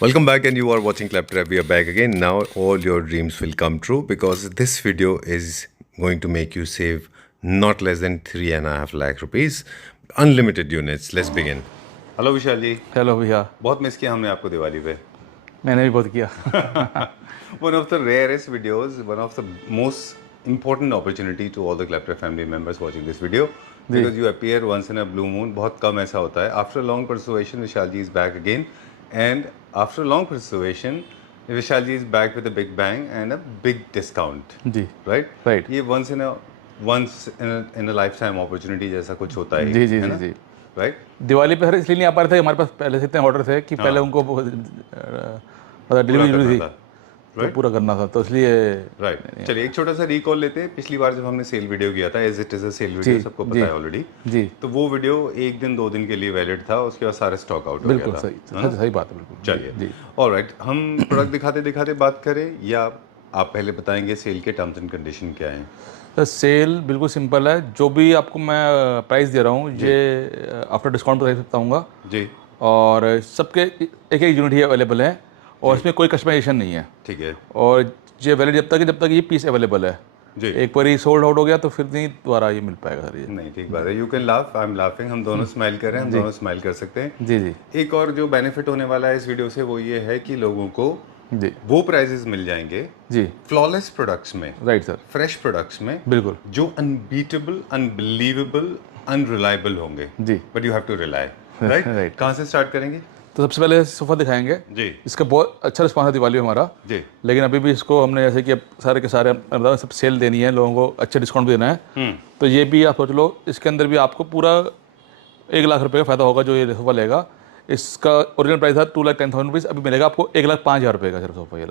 Welcome back, and you are watching Claptrap. We are back again. Now all your dreams will come true because this video is going to make you save not less than 3.5 lakh rupees. Unlimited units. Let's begin. Hello Vishal ji, hello भैया। बहुत miss किया हमने आपको दिवाली पे. मैंने भी बहुत किया। One of the rarest videos, one of the most important opportunity to all the Claptrap family members watching this video because you appear once in a blue moon. बहुत कम ऐसा होता है. After long persuasion, Vishal ji is back again, and after long persuasion, Vishal ji is back with a big bang and a big discount. जी Right? Right. ये once in a lifetime opportunity जैसा कुछ होता है. जी जी है जी ना? जी। Right? Diwali पे हर इसलिए नहीं आ पा रहे थे, हमारे पास पहले से इतने ऑर्डर थे कि पहले उनको डिलीवरी जरूरी थी, तो पूरा करना था, तो इसलिए राइट. चलिए एक छोटा सा रिकॉल लेते हैं. पिछली बार जब हमने सेल वीडियो किया था, as it is a sale video, सबको पता है ऑलरेडी. जी तो वो वीडियो 1 दिन 2 दिन के लिए वैलिड था, उसके बाद सारे स्टॉक आउट हो गया बिल्कुल था. सही बात है। बिल्कुल चलिए जी। ऑलराइट, हम प्रोडक्ट दिखाते दिखाते बात करें या आप पहले बताएंगे सेल के टर्म्स एंड कंडीशन क्या हैं? तो सेल बिल्कुल सिंपल है। जो भी आपको मैं प्राइस दे रहा हूँ ये आफ्टर डिस्काउंट बता सकता हूँ जी. और सबके एक एक यूनिट ही अवेलेबल है और इसमें कोई कस्टमाइजेशन नहीं है। ठीक है. और ये वैलिड जब तक ये पीस अवेलेबल है। जी. एक बार ही सोल्ड आउट हो गया तो फिर नहीं दोबारा ये मिल पाएगा सर। ये नहीं, ठीक बात है. You can laugh, I am laughing. हम दोनों स्माइल कर रहे हैं, हम दोनों स्माइल कर सकते हैं. जी जी एक और जो बेनिफिट होने वाला है इस वीडियो से वो ये है कि लोगों को जी वो प्राइजेस मिल जाएंगे जी फ्लॉलेस प्रोडक्ट्स में, राइट सर, फ्रेश प्रोडक्ट्स में, बिल्कुल जो अनबीटेबल, अनबिलीवेबल, अनरिलायबल होंगे. जी but you have to rely. Right. Right. कहाँ से स्टार्ट करेंगे? तो सबसे पहले सोफ़ा दिखाएंगे। जी. इसका बहुत अच्छा रिस्पॉन्स है दिवाली में हमारा, जी. लेकिन अभी भी इसको हमने जैसे कि अब सारे के सारे सब सेल देनी है, लोगों को अच्छा डिस्काउंट देना है। तो ये भी आप सोच लो, इसके अंदर भी आपको पूरा 1 लाख रुपये का फ़ायदा होगा जो ये सोफ़ा लेगा। इसका ओरिजिनल प्राइस था 2,10,000 रुपीज़, अभी मिलेगा आपको 1,05,000 रुपये का सिर्फ सोफ़ा। ये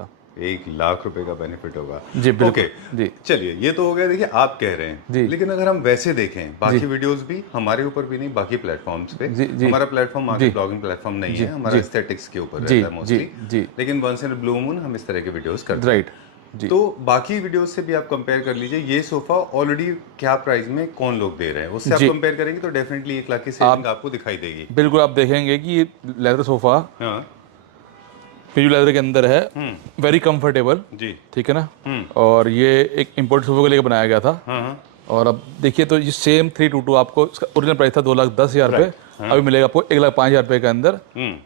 1 लाख रुपए का बेनिफिट होगा. जी बिल्कुल। ओके. जी चलिए ये तो हो गया. देखिए आप कह रहे हैं जी। लेकिन अगर हम वैसे देखें बाकी वीडियोस भी हमारे ऊपर भी नहीं, बाकी प्लेटफॉर्म्स पे. जी, जी। हमारा प्लेटफॉर्म आगे जी। ब्लॉगिंग प्लेटफॉर्म नहीं है, हमारा जी। एस्थेटिक्स के ऊपर जी रहता है मोस्टली. जी लेकिन वंस इन ब्लू मून हम इस तरह के वीडियोस करते हैं. राइट जी। तो बाकी वीडियोस से भी आप कंपेयर कर लीजिए. ये सोफा ऑलरेडी क्या प्राइस में कौन लोग दे रहे हैं, उससे आप जी। कंपेयर करेंगे तो डेफिनेटली 1 लाख की सेविंग आपको दिखाई देगी. बिल्कुल आप देखेंगे कि ये लेदर सोफ़ा हाँ प्यूर लेदर के अंदर है, वेरी कंफर्टेबल, जी. ठीक है ना। और ये एक इम्पोर्टेड सोफे को लेकर बनाया गया था। हाँ. और अब देखिए तो ये सेम 322 आपको, इसका ओरिजिनल प्राइस था 2,10,000 रुपये, अभी मिलेगा आपको 1,05,000 रुपये के अंदर।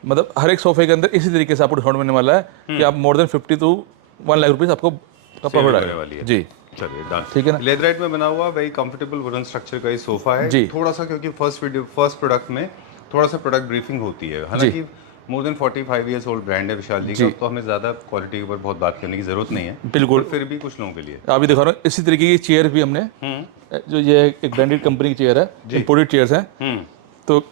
मतलब हर एक सोफे के अंदर इसी तरीके से आपको डिस्काउंट मिलने वाला है कि आप more than 50 to 1 lakh rupees आपको का प्रॉफिट होने वाली आएगा है. जी। चलिए डन. ठीक है ना। लेदराइट में बना हुआ वेरी कंफर्टेबल वुडन स्ट्रक्चर का ये सोफा है. जी। थोड़ा सा क्योंकि फर्स्ट प्रोडक्ट में थोड़ा सा प्रोडक्ट ब्रीफिंग होती है, हालांकि more than 45 years old brand है विशाल जी का, तो हमें ज्यादा क्वालिटी के ऊपर बहुत बात करने की जरूरत नहीं है. बिल्कुल। फिर भी कुछ लोगों के लिए अभी दिखा रहा हूँ इसी तरीके की चेयर भी हमने, जो ये एक ब्रांडेड कंपनी की चेयर है, इम्पोर्टेड चेयर्स हैं, तो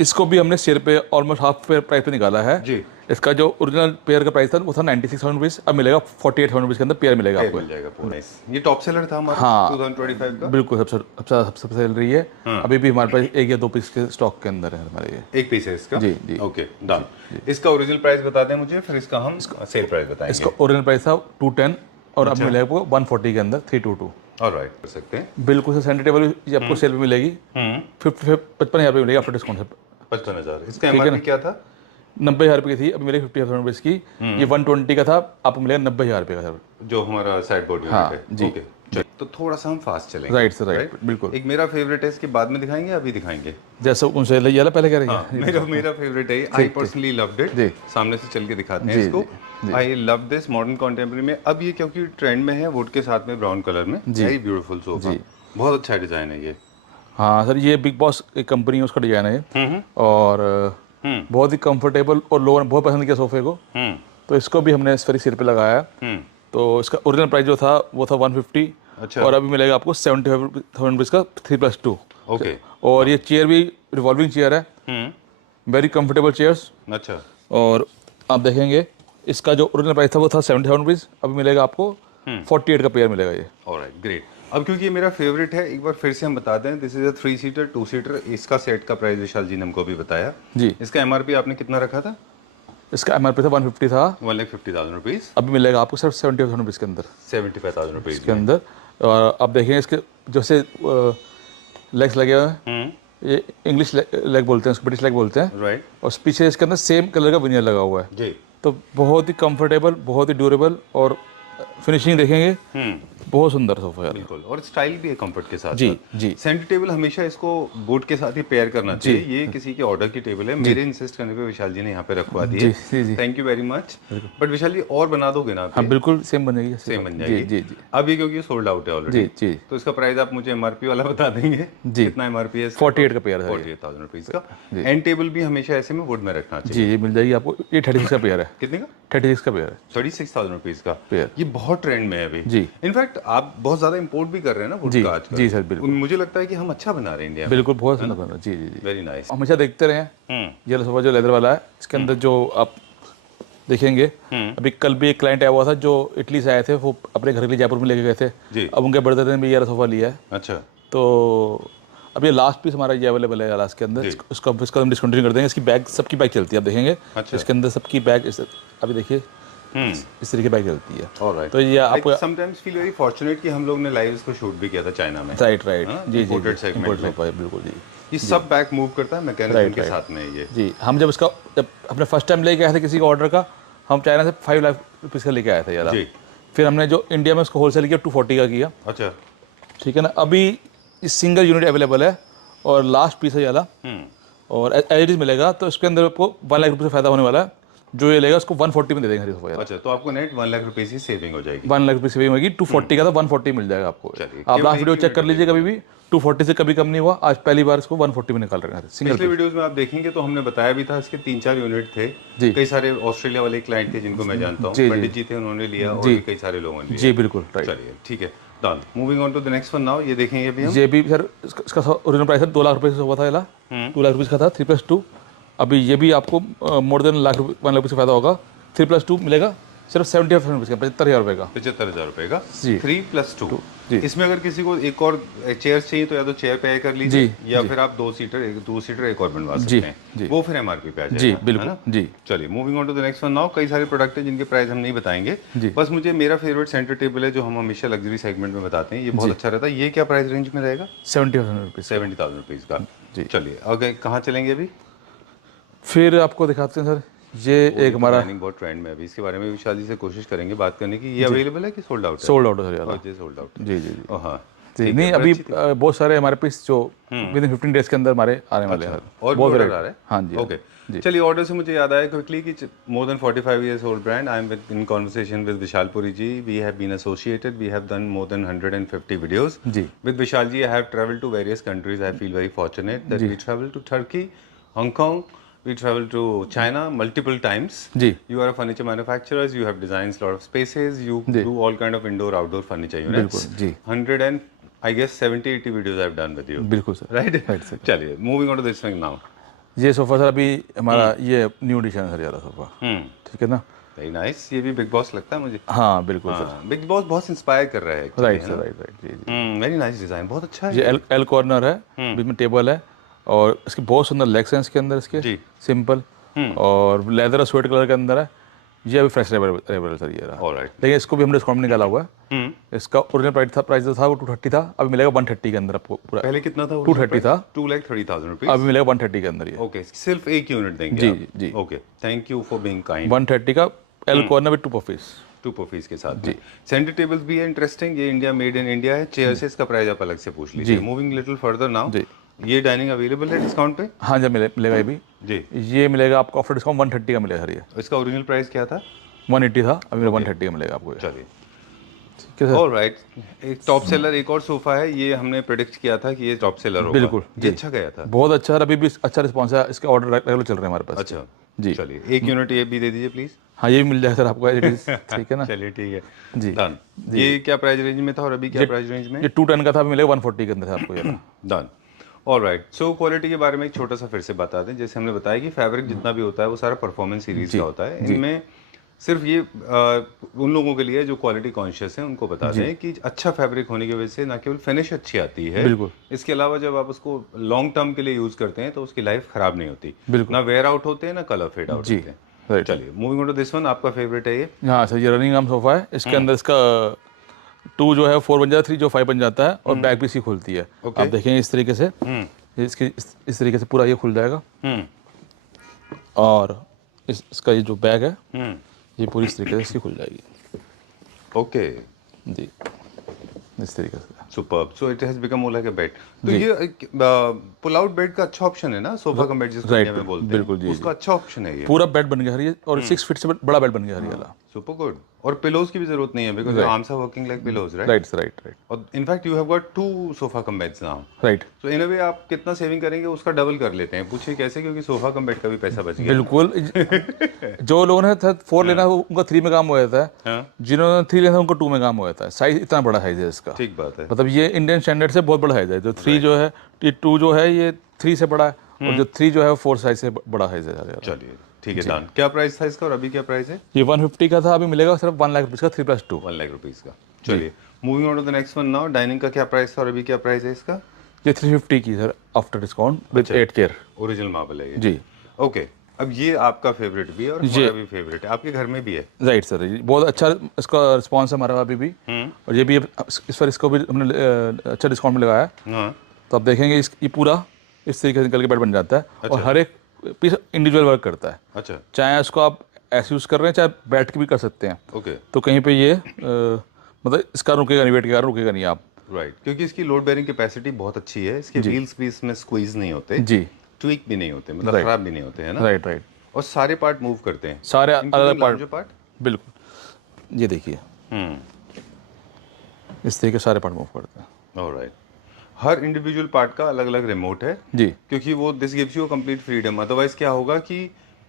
इसको भी हमने शेयर पे ऑलमोस्ट हाफ पे प्राइस पे निकाला है जी. इसका जो ओरिजिनल पेयर का प्राइस था वो था 96,000 रुपीज़, अब मिलेगा 48,000 रुपीज़ के अंदर पेयर मिलेगा आपको। मिल जाएगा पूरा. ये टॉप सेलर था हमारा हाँ 2025 का. बिल्कुल सबसे चल रही है। अभी भी हमारे पास 1 या 2 पीस के स्टॉक के अंदर है हमारे ये। एक पीस है इसका. जी जी। Okay done. इसका ओरिजिनल प्राइस बता दें मुझे, फिर इसका हम सेल प्राइस बताएंगे. इसका ओरिजिनल प्राइस था 210 और अब मिलेगा आपको 140 के अंदर 322। ऑलराइट, कर सकते हैं. बिल्कुल से सेंटर टेबल ये आपको सेल पे मिलेगी 55,000 रुपये मिलेगी आफ्टर डिस्काउंट से। 55,000. इसका एमआरपी क्या था? 90,000 रुपये की थी, अभी मिलेगी 50,000 रुपये की। ये 120 का था, आपको मिलेगा 90,000 रुपये का सर, जो हमारा साइड बोर्ड यूनिट हाँ, है. जी। ओके. तो थोड़ा सा हम फास्ट चलेंगे. राइट सर राइट बिल्कुल। एक मेरा फेवरेट है, इसके बाद में दिखाएंगे अभी दिखाएंगे? जैसे उनसे ले यार पहले कह रही है। मेरा फेवरेट है. I personally loved it. जी। सामने से चल के दिखाते हैं जी, इसको. जी। I love this modern contemporary में. अब ये क्योंकि ट्रेंड में है, वुड के साथ में ब्राउन कलर में, वेरी ब्यूटीफुल सोफा. बहुत अच्छा डिजाइन है ये. हाँ सर, ये बिग बॉस एक कंपनी है, उसका डिजाइन है ये। और बहुत ही कंफर्टेबल, और लोगों ने बहुत पसंद किया सोफे को, तो इसको भी हमने इस पर सिर पे लगाया। तो इसका ओरिजिनल प्राइस जो था वो था 150। अच्छा. और अभी मिलेगा आपको 75,000 रुपीज़ का 3+2। ओके. और ये चेयर भी रिवॉल्विंग चेयर है, वेरी कंफर्टेबल चेयर्स। अच्छा. और आप देखेंगे इसका जो ओरिजिनल प्राइस था वो था 70,000 रुपीज़, अभी मिलेगा आपको 48 का पेयर मिलेगा ये। Alright great. अब क्योंकि ये मेरा फेवरेट है, एक बार फिर से हम बता दें, this is a 3 seater 2 seater. इसका सेट का प्राइस विशाल जी ने हमको भी बताया जी। इसका एमआरपी आपने कितना रखा था? इसका एमआरपी था 150 था, 1,50,000 रुपीज़. अभी मिलेगा आपको सिर्फ 70,000 रुपीज़ के अंदर, 75,000 रुपीज़ के अंदर। और आप देखेंगे इसके जैसे लेग्स लगे हुए हैं, ये इंग्लिश लेग बोलते हैं, ब्रिटिश लेग बोलते हैं। राइट. और पीछे इसके अंदर सेम कलर का विनियर लगा हुआ है। जी. तो बहुत ही कंफर्टेबल, बहुत ही ड्यूरेबल और फिनिशिंग देखेंगे बहुत सुंदर सोफा यार। बिल्कुल, और स्टाइल भी है कंफर्ट के साथ जी साथ। जी सेंटर टेबल हमेशा इसको बोर्ड के साथ ही पेयर करना चाहिए। ये किसी के ऑर्डर की टेबल है, मेरे इंसिस्ट करने पे विशाल जी ने यहाँ पे रखवा दी है। जी जी। Thank you very much. But Vishal ji और बना दोगे ना आप? हाँ बिल्कुल सेम बनेगी, सेम बन जी जाएगी। जी जी अब ये क्योंकि सोल्ड आउट है ऑलरेडी, जी जी तो इसका प्राइस आप मुझे एमआरपी वाला बता देंगे? जी। कितना एमआरपी है इसका? 48 का पेयर है। 48,000 रुपीज का। एंड टेबल भी हमेशा ऐसे में वुड में रखना चाहिए। जी ये मिल जाएगी आपको, ये 36 का पेयर है। कितने का? 36 का पेयर है 36,000 रुपीज का पेयर। ये बहुत ट्रेंड में है अभी। जी। इनफैक्ट आप बहुत ज्यादा इंपोर्ट भी कर रहे हैं ना वुड जी का आजकल। जी सर बिल्कुल मुझे लगता है कि हम अच्छा बना रहे हैं इंडिया में। बिल्कुल, बहुत सुंदर बन रहा है। जी जी जी वेरी नाइस। हमेशा देखते रहे हैं ये सोफा जो लेदर वाला है, इसके अंदर जो आप देखेंगे, अभी कल भी एक क्लाइंट आया हुआ था जो इटली से आए थे, वो अपने घर के लिए जयपुर में लेके गए थे। जी। अब उनके बर्थडे ने भी ये सोफा लिया है, अच्छा। तो अब ये लास्ट पीस हमारा ये अवेलेबल है लास्ट के अंदर। इसका हम डिस्काउंटिंग कर देंगे। इसकी बैग, सबकी बैग चलती है, आप देखेंगे। अच्छा। इसके अंदर सबकी बैग अभी देखिए इस तरीके की बैग चलती है। ऑलराइट। तो ये आपको समटाइम्स फील वेरी फॉर्चूनेट कि हम लोग ने लाइव इसको शूट भी किया था चाइना में। राइट राइट हाँ, जी जी imported segment import में। सोफा है, बिल्कुल जी ये सब बैक मूव करता है मैकेनिज्म के साथ में ये। जी। हम जब अपने फर्स्ट टाइम लेके आए थे किसी का ऑर्डर का, हम चाइना से 5 लाख रुपीज़ का लेके आए थे यार। जी। फिर हमने जो इंडिया में उसको होलसेल किया 240 का किया, अच्छा। ठीक है ना। अभी इस सिंगल यूनिट अवेलेबल है और लास्ट पीस है ये वाला, और एज इट इज मिलेगा। तो इसके अंदर आपको 1 लाख रुपये से फायदा होने वाला है। जो ये लेगा उसको 140 में दे देंगे सोफा यार। अच्छा, तो आपको नेट 1 लाख रुपए की सेविंग हो जाएगी। 1 लाख रुपये सेविंग होगी। 240 का था, 140 मिल जाएगा आपको। चलिए, आप केवल लास्ट एक वीडियो ही चेक कर यूनिट लीजिए, कभी भी 240 से कभी कम नहीं हुआ। आज पहली बार इसको 140 में निकाल रहे हैं सिंगल। पिछले वीडियोस में आप देखेंगे तो हमने बताया भी था इसके 3-4 यूनिट थे। जी। कई सारे ऑस्ट्रेलिया वाले क्लाइंट थे जिनको मैं जानता हूँ, जी, जी। पंडित जी थे, उन्होंने लिया, और भी कई सारे लोगों ने लिया। जी बिल्कुल राइट। चलिए ठीक है, done. Moving on to the next one now. ये देखेंगे अभी हम। ये भी सर इसका ओरिजिनल प्राइस है 2 लाख रुपये से हुआ था ये 2 लाख रुपये का था 3+2। अभी ये भी आपको मोर देन 1 लाख रुपये से फायदा होगा। 3+2 मिलेगा सिर्फ 75 रुपीज़ का, 75,000 रुपये का। 75,000 रुपये का जी। 3+2 जी। इसमें अगर किसी को एक और चेयर चाहिए तो या तो चेयर पे कर लीजिए, जी, या फिर आप 2 सीटर एक और बनवा सकते जी, हैं। जी। वो फिर एमआरपी पे आ जाएगा। जी है बिल्कुल ना? जी चलिए, moving on to the next one now. कई सारे प्रोडक्ट हैं जिनके प्राइस हम नहीं बताएंगे। जी। बस मुझे मेरा फेवरेट सेंटर टेबल है जो हम हमेशा लग्जरी सेगमेंट में बताते हैं, ये बहुत अच्छा रहता है। ये क्या प्राइस रेंज में रहेगा? 70,000 रुपीज़। 70,000 रुपीज़ का। जी। चलिए आगे कहाँ चलेंगे अभी? फिर आपको दिखाते हैं सर, ये एक हमारा डिजाइनिंग बहुत ट्रेंड में है अभी। इसके बारे में विशाल जी से कोशिश करेंगे बात करने की। ये अवेलेबल है कि सोल्ड आउट है? सोल्ड आउट है सर यार। ये सोल्ड आउट। जी जी जी ओह हाँ। जी। नहीं अभी बहुत सारे हमारे पीस जो विद इन 15 डेज के अंदर हमारे आने वाले हैं। और बहुत ऑर्डर variety- आ रहा है? हाँ जी ओके। चलिए, ऑर्डर से मुझे याद आया क्विकली कि more than 45 years old brand. I am in conversation with Vishal Puri ji. We have been associated. We have done more than 150 videos. जी With Vishal ji, I have traveled to various countries. I feel very fortunate that we traveled to Turkey, Hong Kong. We traveled to China multiple times. जी You are a furniture manufacturer. You have designed lot of spaces. You जी। do all kind of indoor, outdoor furniture units. बिल्कुल जी 100 and I guess 70-80 videos I have done with you. बिल्कुल sir. Right? Right, sir. चलिए, moving on to this thing now. ये sofa sir अभी हमारा ये new addition है sir यार सोफा, ठीक है ना। Very nice. ये भी बिग बॉस लगता है मुझे। हाँ बिल्कुल सर। हाँ, बिग बॉस बहुत इंस्पायर कर रहा है actually, राइट है सर ना? राइट राइट जी जी। वेरी नाइस डिजाइन, बहुत अच्छा है। ये एल कॉर्नर है, बीच में टेबल है, और इसके बहुत सुंदर लेग्स हैं इसके अंदर इसके, जी। सिंपल, और लेदर और स्वेट कलर के अंदर है। ये अभी फ्रेश अवेलेबल सर ये रहा। ऑलराइट। लेकिन इसको भी हमने डिस्काउंट निकाला हुआ है। इसका ओरिजिनल प्राइस था वो 230 था, अभी मिलेगा 130 के अंदर आपको पूरा। पहले कितना था? 230 था, 2,30,000 रुपीज। अभी मिलेगा 130 के अंदर ये। ओके, सिर्फ एक यूनिट देंगे जी, आप? जी। Okay, thank you for being kind. 130 का L corner with 2 pouffes. 2 pouffes के साथ जी। सेंटर टेबल्स भी है इंटरेस्टिंग। ये इंडिया मेड इन इंडिया है। चेयर से इसका प्राइस आप अलग से पूछ लीजिए। Moving little further now. जी। ये डाइनिंग अवेलेबल है डिस्काउंट पे? हाँ जब मिलेगा ये भी जी। ये मिलेगा आपको आफ्टर डिस्काउंट 130 का मिलेगा सर ये। इसका ओरिजिनल प्राइस क्या था? 180 था, अभी 130 का मिलेगा आपको ये। चलिए, ठीक है सर। ऑलराइट। एक टॉप सेलर एक और सोफा है, ये हमने प्रेडिक्ट किया था कि ये टॉप सेलर होगा। बिल्कुल, ये अच्छा गया था। बहुत अच्छा सर, अभी भी अच्छा रिस्पॉन्स है, इसके ऑर्डर रेगुलर चल रहे हैं हमारे पास। अच्छा जी। चलिए, एक यूनिट ये भी दे दीजिए प्लीज। हाँ ये भी मिल जाएगा सर आपको, ठीक है ना। चलिए ठीक है, जी। डन। ये क्या प्राइस रेंज में था और अभी क्या प्राइस रेंज में? ये 210 का था, अभी मिलेगा 140 के अंदर से आपको ये। डन। ऑलराइट। सो क्वालिटी के बारे में एक छोटा सा फिर से बता दें। जैसे हमने बताया कि फैब्रिक जितना भी होता है वो सारा परफॉर्मेंस सीरीज का होता है। इनमें सिर्फ ये उन लोगों के लिए जो क्वालिटी कॉन्शियस हैं उनको बता दें कि अच्छा फैब्रिक होने की वजह से न केवल फिनिश अच्छी आती है, बिल्कुल, इसके अलावा जब आप उसको लॉन्ग टर्म के लिए यूज करते हैं तो उसकी लाइफ खराब नहीं होती, बिल्कुल, ना वेयर आउट होते हैं ना कलर फेड आउट होते हैं। चलिए, moving on to this one. आपका फेवरेट है ये? हाँ सर, ये रनिंग आर्म सोफा है। इसके अंदर इसका 2 जो है 4 बन जाता है, 3 जो 5 बन जाता है, और बैक भी इसकी खुलती है। आप देखेंगे इस तरीके से, इसकी इस तरीके से पूरा ये खुल जाएगा, और इसका ये जो बैग है ये पूरी इस तरीके से इसकी खुल जाएगी ओके जी, इस तरीके से। Superb. So it has become more like a bed. तो ये पुल आउट बेड का अच्छा ऑप्शन है ना, सोफा कम बेड जिसको इंडिया में बोलते हैं, बिल्कुल जी, उसका अच्छा ऑप्शन है ये। पूरा बेड बन गया हरी और 6 फीट से बड़ा बेड बन गया हरी वाला। Super good. और पिलोज की भी जरूरत नहीं है because your arms are working like pillows, right? Right. और in fact you have got 2 sofa cum beds now. Right, so in a way आप कितना सेविंग करेंगे उसका डबल कर लेते हैं। पूछिए कैसे? क्योंकि सोफा कम बेड का भी पैसा बच गया। बिल्कुल। जो लोगों ने 4 लेना है उनका 3 में काम हो जाता है, हाँ, जिन्होंने 3 लेना है उनको 2 में काम हो जाता है। साइज इतना बड़ा साइज है इसका, ठीक बात है। मतलब ये इंडियन स्टैंडर्ड से बहुत बड़ा साइज है। जो 3 जो है, ये 2 जो है ये 3 से बड़ा है और जो 3 जो है वो 4 साइज से बड़ा साइज है। चलिए ठीक है, डन। क्या प्राइस था इसका और अभी क्या प्राइस है? ये 150 का था, अभी मिलेगा सिर्फ 1 लाख रुपीज़ का 3+2। 1 लाख रुपीस का। चलिए moving on to the next one now. Dining का क्या प्राइस था और अभी क्या प्राइस है इसका? ये 350 की sir, after discount with 8 chair. Original marble है ये। जी ओके, अब ये आपका फेवरेट भी है और हमारा भी फेवरेट है, आपके घर में भी है। राइट सर, ये बहुत अच्छा इसका रिस्पॉन्स है हमारा अभी भी। और ये भी इस पर इसको भी हमने अच्छा डिस्काउंट में लगाया है। हाँ, तो आप देखेंगे ये पूरा इस तरीके से निकल के बेड बन जाता है और हर एक पीस इंडिविजुअल वर्क करता है। अच्छा, चाहे उसको आप ऐसे यूज़ कर रहे हैं, चाहे बैठ के भी कर सकते हैं। ओके, तो कहीं पे ये मतलब इसका रुकेगा नहीं, वेट के कारण रुकेगा नहीं आप। राइट। क्योंकि इसकी लोड बेयरिंग कैपेसिटी बहुत अच्छी है, इसके व्हील्स भी इसमें स्क्वीज नहीं होते, जी, ट्विक भी नहीं होते, मतलब खराब भी नहीं होते, है ना? राइट। और सारे पार्ट मूव करते हैं, सारे अलग पार्ट, पार्ट। बिल्कुल। ये देखिए इस तरीके सारे पार्ट मूव करते हैं। ऑलराइट। हर इंडिविजुअल पार्ट का अलग अलग रिमोट है जी, क्योंकि वो this gives you complete freedom. Otherwise क्या होगा कि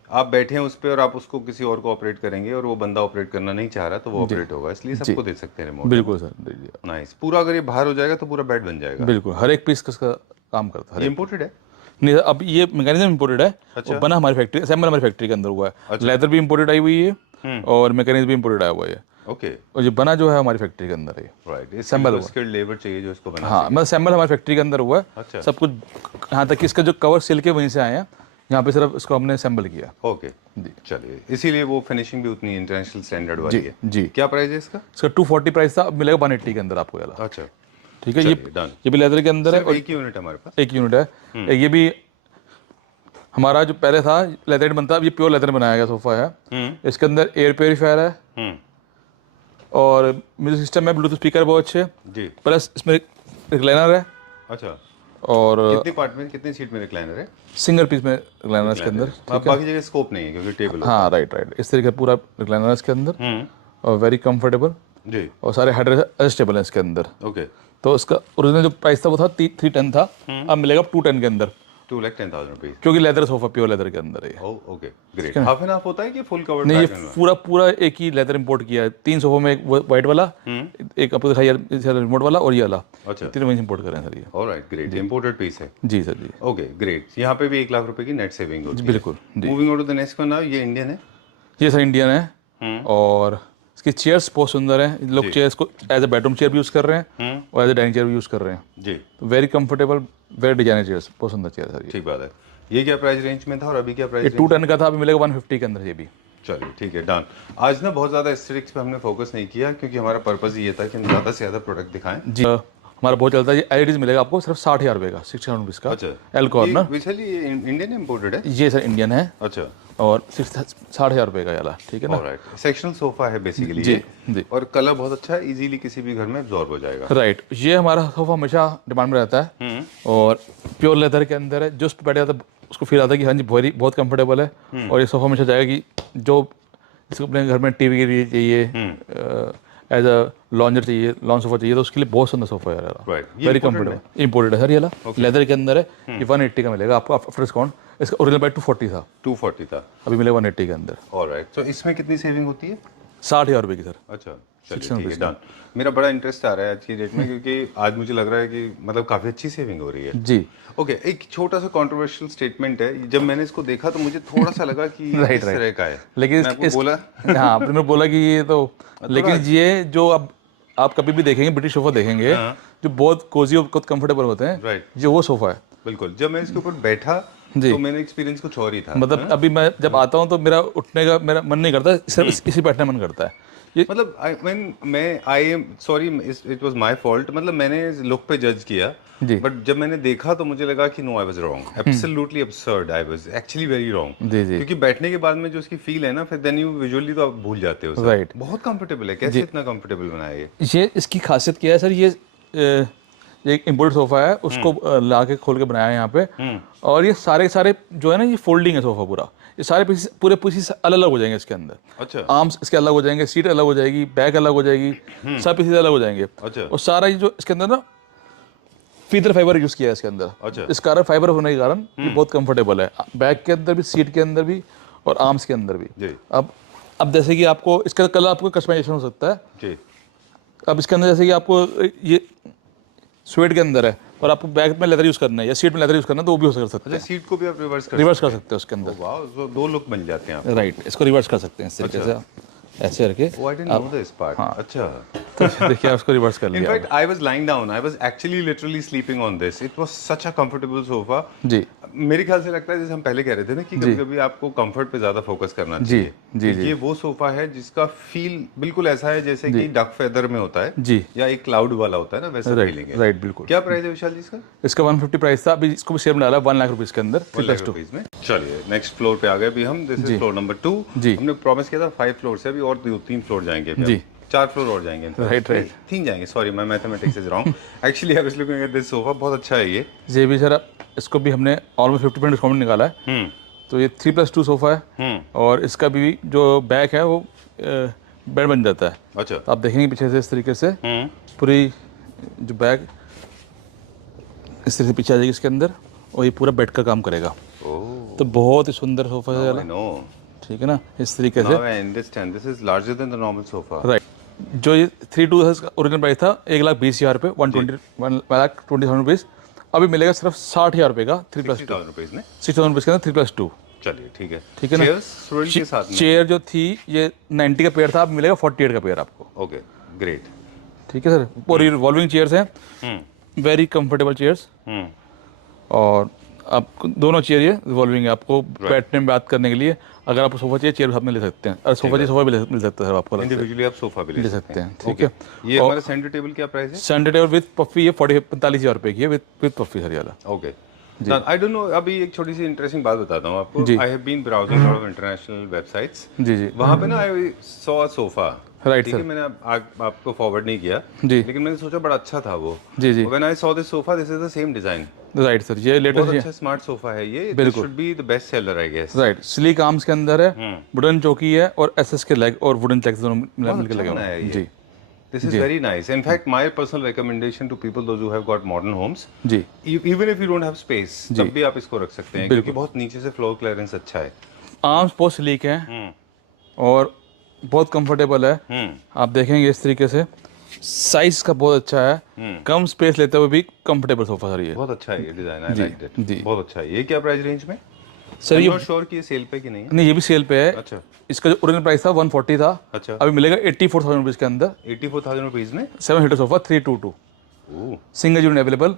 आप बैठे हैं उस पर और आप उसको किसी और को ऑपरेट करेंगे और वो बंदा ऑपरेट करना नहीं चाह रहा तो वो ऑपरेट होगा, इसलिए सबको दे सकते हैं रिमोट। बिल्कुल सर, देखिए नाइस। पूरा अगर ये बाहर हो जाएगा तो पूरा बेड बन जाएगा। बिल्कुल हर एक पीस का काम करता है। ये इम्पोर्टेड है? नहीं सर, अब ये मैकेनिज्म इम्पोर्टेड है। अच्छा। और बना हमारी फैक्ट्री, असेंबल हमारी फैक्ट्री के अंदर हुआ है। अच्छा। लेदर भी इम्पोर्टेड आई हुई है और मैकेनिज्म भी इम्पोर्टेड आया हुआ है। ओके, और ये बना जो है हमारी फैक्ट्री के अंदर है। राइट। Assemble हुआ। स्किल्ड लेबर चाहिए जो इसको बना हाँ, मतलब असेंबल हमारी फैक्ट्री के अंदर हुआ है। अच्छा। सब कुछ, यहाँ तक कि इसका जो कवर सिल के वहीं से आए हैं, यहाँ पे सिर्फ इसको हमने असेंबल किया। ओके जी, चलिए। इसीलिए वो फिनिशिंग भी उतनी इंटरनेशनल स्टैंडर्ड वाली है। जी, क्या प्राइस है इसका? इसका 240 प्राइस था, अब मिलेगा 180 के अंदर आपको ये वाला। अच्छा, ठीक है। ये डन। भी लेदर के अंदर है सिर्फ और एक ही यूनिट हमारे पास। एक यूनिट है। ये भी हमारा जो पहले था लेदर बनता है, अब ये प्योर लेदर बनाया गया सोफा है। इसके अंदर एयर प्योरीफायर है और म्यूजिक सिस्टम है, ब्लूटूथ स्पीकर बहुत अच्छे, जी। प्लस इसमें रिक्लाइनर है अच्छा, और कितने पार्ट में, कितने सीट में रिक्लाइनर है? सिंगल पीस में रिक्लाइनर है इसके अंदर। अब बाकी जगह स्कोप नहीं है क्योंकि टेबल हाँ, राइट। इस तरीके का पूरा रिक्लाइनर है इसके अंदर और वेरी कंफर्टेबल, जी। और सारे हेड एडजस्टेबल है इसके अंदर। ओके, तो इसका ओरिजिनल जो प्राइस था वो था 310 था, अब मिलेगा 210 के अंदर, 2,10,000 रुपीज। क्योंकि लेदर सोफा प्योर लेदर के अंदर है। Okay, great. Half and half होता है कि फुल कवर्ड? नहीं, ये पूरा एक ही लेदर इंपोर्ट किया है। 3 सोफों में, एक वाइट वाला, एक आपको दिखाई रिमोट वाला और ये वाला, अच्छा, 3 वहीं इंपोर्ट कर रहे हैं सर ये। Alright, great. इंपोर्टेड पीस है। जी सर, जी ओके, ग्रेट। यहाँ पे भी 1 लाख रुपए की नेट सेविंग होती है। बिल्कुल जी। Moving on to the next one now. ये इंडियन है? ये सर इंडियन है और इसकी चेयर्स बहुत सुंदर हैं। लोग चेयर्स को एज ए बेडरूम चेयर भी यूज़ कर रहे हैं और एज ए डाइनिंग चेयर भी यूज़ कर रहे हैं। जी, very comfortable, very designer chairs, बहुत सुंदर चेयर सर ये। ठीक बात है। ये क्या प्राइस रेंज में था और अभी क्या ये प्राइस? 210 का था, अभी मिलेगा 150 के अंदर ये भी। चलिए ठीक है, डन। आज ना बहुत ज़्यादा एस्थेटिक्स पे हमने फोकस नहीं किया क्योंकि हमारा पर्पस ये था कि हम ज़्यादा से ज़्यादा प्रोडक्ट दिखाएं। जी, हमारा बहुत चलता है। ये एलईडीज मिलेगा आपको सिर्फ 60,000 रुपये का, 60,000 रुपीज़ का। अच्छा, एल कॉर्नर। बेसिकली ये इंडियन इंपोर्टेड है? ये सर इंडियन है अच्छा, और 60,000 रुपये का वाला, ठीक है ना? ऑलराइट। सेक्शनल सोफा है बेसिकली जी, ये, जी। और कलर बहुत अच्छा है, इजीली किसी भी घर में एब्जॉर्ब हो जाएगा। राइट। ये हमारा सोफा हमेशा डिमांड में रहता है और प्योर लेदर के अंदर है। जो उस पर बैठ जाता है उसको फील आता है कि हाँ जी बहुत कंफर्टेबल है। और ये सोफा हमेशा जाएगा कि जो इसको अपने घर में टीवी के लिए चाहिए, एज अ लॉन्जर चाहिए, लॉन्ज सोफा चाहिए, तो उसके लिए बहुत सुंदर सोफा है यार। राइट। वेरी कंफर्टेबल, इंपोर्टेड है सर ये वाला, लेदर के अंदर है। ये 180 का मिलेगा आपको आफ्टर डिस्काउंट। इसका ओरिजिनल प्राइस 240 था, 240 था, अभी मिलेगा 180 के अंदर। ऑलराइट। तो इसमें कितनी सेविंग होती है? 60,000 रुपये की सर। अच्छा, चलिए ठीक है, डन। मेरा बड़ा इंटरेस्ट आ रहा है आज की डेट में क्योंकि आज मुझे लग रहा है कि मतलब काफ़ी अच्छी सेविंग हो रही है। जी। ओके, एक छोटा सा कंट्रोवर्शियल स्टेटमेंट है। जब मैंने इसको देखा तो मुझे थोड़ा सा लगा कि ये किस तरह का है, लेकिन मैं आपको बोला हाँ, आपने बोला कि ये तो, लेकिन ये जो अब आप कभी भी देखेंगे ब्रिटिश सोफा देखेंगे जो बहुत कोजी और बहुत कंफर्टेबल होते हैं, राइट, जो वो सोफा है। बिल्कुल। जब मैं इसके ऊपर बैठा जी, तो मेरा एक्सपीरियंस कुछ और ही था। मतलब अभी मैं जब आता हूँ तो मेरा उठने का मेरा मन नहीं करता, सिर्फ इसी बैठने मन करता है मतलब I am sorry, it was my fault, मतलब मैंने लुक पे जज किया, जी बट जब मैंने देखा तो मुझे लगा कि no, I was wrong, absolutely absurd, I was actually very wrong. जी जी क्योंकि बैठने के बाद में जो उसकी फील है ना, फिर देन यू विजुअली तो आप भूल जाते हो सब। राइट। बहुत कंफर्टेबल है, कैसे इतना कंफर्टेबल बनाया ये? इसकी खासियत क्या है सर, ये एक इम्पोर्टेड सोफ़ा है, उसको ला के खोल के बनाया है यहाँ पे। और ये सारे के सारे जो है ना, ये फोल्डिंग है सोफ़ा पूरा, ये सारे पीस पूरे पीस अलग अलग हो जाएंगे इसके अंदर। अच्छा आर्म्स इसके अलग हो जाएंगे, सीट अलग हो जाएगी, बैक अलग हो जाएगी, सब पीसेस अलग हो जाएंगे। अच्छा और सारा ये जो इसके अंदर ना फीदर फाइबर यूज़ किया है इसके अंदर। अच्छा इस कारण फाइबर होने के कारण ये बहुत कंफर्टेबल है, बैक के अंदर भी, सीट के अंदर भी, और आर्म्स के अंदर भी। जी अब जैसे कि आपको इसका कलर आपको कस्टमाइजेशन हो सकता है। जी अब इसके अंदर जैसे कि आपको ये स्वेट के अंदर है और आपको बैक में लेदर यूज़ करना है या सीट में लेदर यूज़ करना है, तो वो भी हो सकते अच्छा, हैं। सीट को भी आप रिवर्स कर रिवर्स कर सकते हैं उसके अंदर। वाह, तो दो लुक बन जाते हैं आप। राइट, इसको रिवर्स कर सकते हैं इस तरीके से, ऐसे करके। Oh, I didn't know this part. अच्छा। तो देखिए आप उसको रिवर्स कर In लिया। fact, I was lying down. I was actually literally sleeping on this. It was such a comfortable sofa. जी मेरे ख्याल से लगता है, जैसे हम पहले कह रहे थे ना, कि कभी-कभी आपको कंफर्ट पे ज्यादा फोकस करना जी चाहिए। जी तो जी ये वो सोफा है जिसका फील बिल्कुल ऐसा है जैसे कि डक फेदर में होता है जी। या एक क्लाउड वाला होता है ना, वैसा राइट फीलिंग है। राइट, बिल्कुल। क्या प्राइस है विशाल जी इसका? इसका 150 प्राइस था, अभी इसको भी शेयर में डाला 1 लाख रुपीज़ के अंदर, 1 लाख रुपीस में। चलिए नेक्स्ट फ्लोर पे आ गए अभी हम। This is floor number 2। जी। हमने प्रॉमिस किया था 5 फ्लोर से, अभी और 3 फ्लोर जाएंगे अभी जी। हम। 4 फ्लोर और जाएंगे। Right, right. 3 जाएंगे, sorry, my mathematics is wrong. Actually I was looking at this sofa, बहुत अच्छा है ये भी सर, इसको भी हमने ऑलमोस्ट 50% डिस्काउंट निकाला है। तो ये 3+2 सोफ़ा है, और इसका भी जो बैक है वो बेड बन जाता है। अच्छा। तो आप देखेंगे पीछे से इस तरीके से पूरी जो बैग इस तरह से पीछे आ जाएगी इसके अंदर, और ये पूरा बेड का काम करेगा। ओह, तो बहुत ही सुंदर सोफ़ा है आई वाला, नो, ठीक है ना, इस तरीके से। Now I understand, this is larger than the normal sofa. Right. जो ये 3.2 था, इसका ओरिजिनल प्राइस था 1,20,000 रुपये, 1,20,000 रुपीज़। अभी मिलेगा सिर्फ 60,000 रुपये का 3+2, 60,000 रुपीस में। 60,000 रुपीज़ के अंदर 3+2। चलिए ठीक है। ठीक है ना। चेयर्स स्विल के साथ में। चेयर जो थी ये 90 का पेयर था, अब मिलेगा 48 का पेयर आपको। Okay, great. ठीक है सर, और रिवॉल्विंग चेयर्स हैं, वेरी कंफर्टेबल चेयर्स। और आपको दोनों चेयर ये रिवॉल्विंग है, आपको बैठने में बात करने के लिए। अगर आप सोफा चाहिए, चेयर साथ में ले सकते हैं, और सोफा चाहिए, सोफा भी मिल सकता है सर आपको, इंडिविजुअली आप सोफा भी ले सकते हैं। ठीक ओके। है। ये हमारा सेंटर टेबल क्या प्राइस है? सेंटर टेबल विद पफी ये 45,000 रुपये की है, विद पफी सर वाला। ओके। आई डोंट नो, अभी एक छोटी सी इंटरेस्टिंग बात बताता हूँ आपको। जी। I have been browsing lot of international websites. जी जी वहाँ पे ना I saw a sofa. Right ठीक है, सर। मैंने आपको फॉरवर्ड नहीं किया, जी लेकिन मैंने सोचा बड़ा अच्छा था वो। जी जी when I saw this sofa, this is the same design. Right sir, ये बहुत लेटेस्ट अच्छा स्मार्ट सोफा है ये। दिस बिल्कुल। Should be the best seller I guess. Right, sleek arms के अंदर है, वुडन चौकी है, और एसएस के लेग और वुडन लेग्स दोनों मिलकर लगे हुए हैं। जी This is very nice. In fact, my personal recommendation to people, those who have got modern homes, ji even if you don't have space, तब भी आप इसको रख सकते हैं, क्योंकि बहुत नीचे से फ्लोर क्लियरेंस अच्छा है। आर्म्स बहुत स्लीक हैं और बहुत कंफर्टेबल है। आप देखेंगे इस तरीके से, साइज का बहुत अच्छा है, कम स्पेस लेते हुए भी कंफर्टेबल सोफा सर ये। बहुत अच्छा है ये डिजाइन, आई लाइक इट। जी। बहुत अच्छा है। ये क्या प्राइस रेंज में? सर ये नॉट श्योर कि ये सेल पे कि नहीं है। नहीं, ये भी सेल पे है। अच्छा इसका जो ओरिजिनल प्राइस था 140 था, अच्छा। अभी मिलेगा 84,000 रुपीज़ के अंदर। 84,000 रुपीज में। 7 seater sofa 322, oh, single unit available,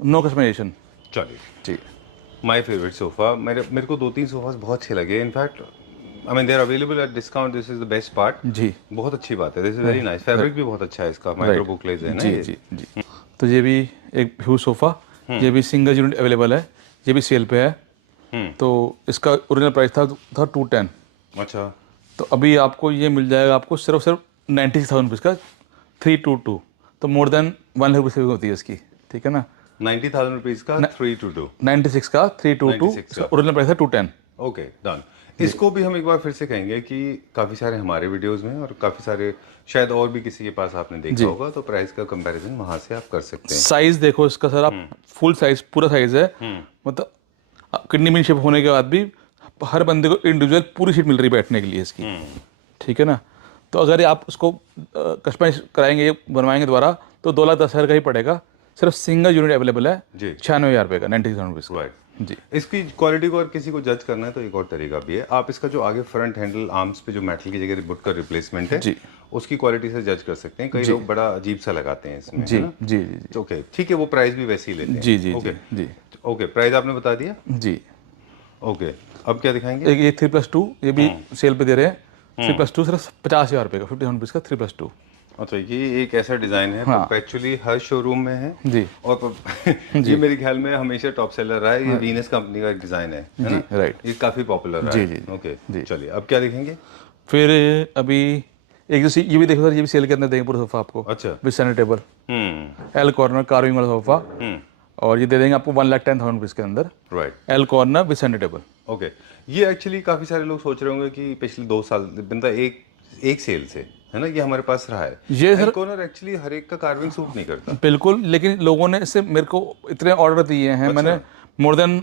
no customisation. चलिए। जी माय फेवरेट सोफा, मेरे को 2-3 सोफास बहुत अच्छे लगे। In fact I mean they are available at discount, this is the best part. जी बहुत अच्छी बात है। This is very nice. Fabric भी बहुत अच्छा है इसका, माइक्रो बुकलेज है ना जी ये। जी जी। तो ये भी एक ह्यूज सोफा, ये भी सिंगल यूनिट अवेलेबल है, ये भी सेल पे है। तो इसका ओरिजिनल प्राइस था 210। अच्छा। तो अभी आपको ये मिल जाएगा आपको सिर्फ 96,000 रुपीज़ का 322। तो मोर देन 1 लाख रुपये सेविंग होती है इसकी। ठीक है ना। 90,000 रुपीज का 322। 96 का 322, 96 का। ओरिजिनल प्राइस है 210। Okay, done. इसको भी हम एक बार फिर से कहेंगे कि काफी सारे हमारे वीडियोस में और काफी सारे शायद और भी किसी के पास आपने देखा होगा, तो प्राइस का कंपैरिजन वहां से आप कर सकते हैं। साइज देखो इसका सर, आप फुल साइज पूरा साइज है, मतलब किडनी बीन शेप होने के बाद भी हर बंदे को इंडिविजुअल पूरी सीट मिल रही है बैठने के लिए इसकी। ठीक है ना। तो अगर आप उसको कस्टमाइज कराएंगे, बनवाएंगे दोबारा, तो 2,10,000 का ही पड़ेगा। सिर्फ सिंगल यूनिट अवेलेबल है जी। 96,000 रुपये का, 90,000 रुपीज़ का। राइट। जी। इसकी क्वालिटी को और किसी को जज करना है तो एक और तरीका भी है। आप इसका जो आगे फ्रंट हैंडल आर्म्स पे जो मेटल की जगह वुड का रिप्लेसमेंट है, जी। उसकी क्वालिटी से जज कर सकते हैं। कई लोग बड़ा अजीब सा लगाते हैं इसमें, जी है ना? जी जी जी ओके, ठीक है, वो प्राइस भी वैसे ही लेते हैं। जी जी ओके जी ओके, प्राइस आपने बता दिया। जी। ओके, अब क्या दिखाएंगे? एक ये 3+2, ये भी सेल पे दे रहे हैं, 3+2 सिर्फ 50,000 रुपये का, 50,000 रुपीज़ का 3+2। अच्छा, ये एक ऐसा डिजाइन है परपेचुअली हर शोरूम में है जी और ये मेरे ख्याल में हमेशा टॉप सेलर रहा है। ये वीनस कंपनी का एक डिजाइन है ना? राइट। ये काफी पॉपुलर रहा है। ओके चलिए, अब क्या देखेंगे? फिर अभी एक जो ये भी देखो सर, ये भी सेल के अंदर देंगे पूरा सोफा आपको, अच्छा। With centre table, L corner carving वाला सोफा, और ये दे देंगे आपको 1,10,000 रुपीज़ के अंदर, right. L corner with centre table. Okay, ये एक्चुअली काफी सारे लोग सोच रहे होंगे कि पिछले 2 साल बंदा एक सेल से है ना, ये हमारे पास रहा है। ये सर कॉर्नर एक्चुअली हर एक का कार्विंग सूट नहीं करता। बिल्कुल, लेकिन लोगों ने इससे मेरे को इतने ऑर्डर दिए हैं, मैंने मोर देन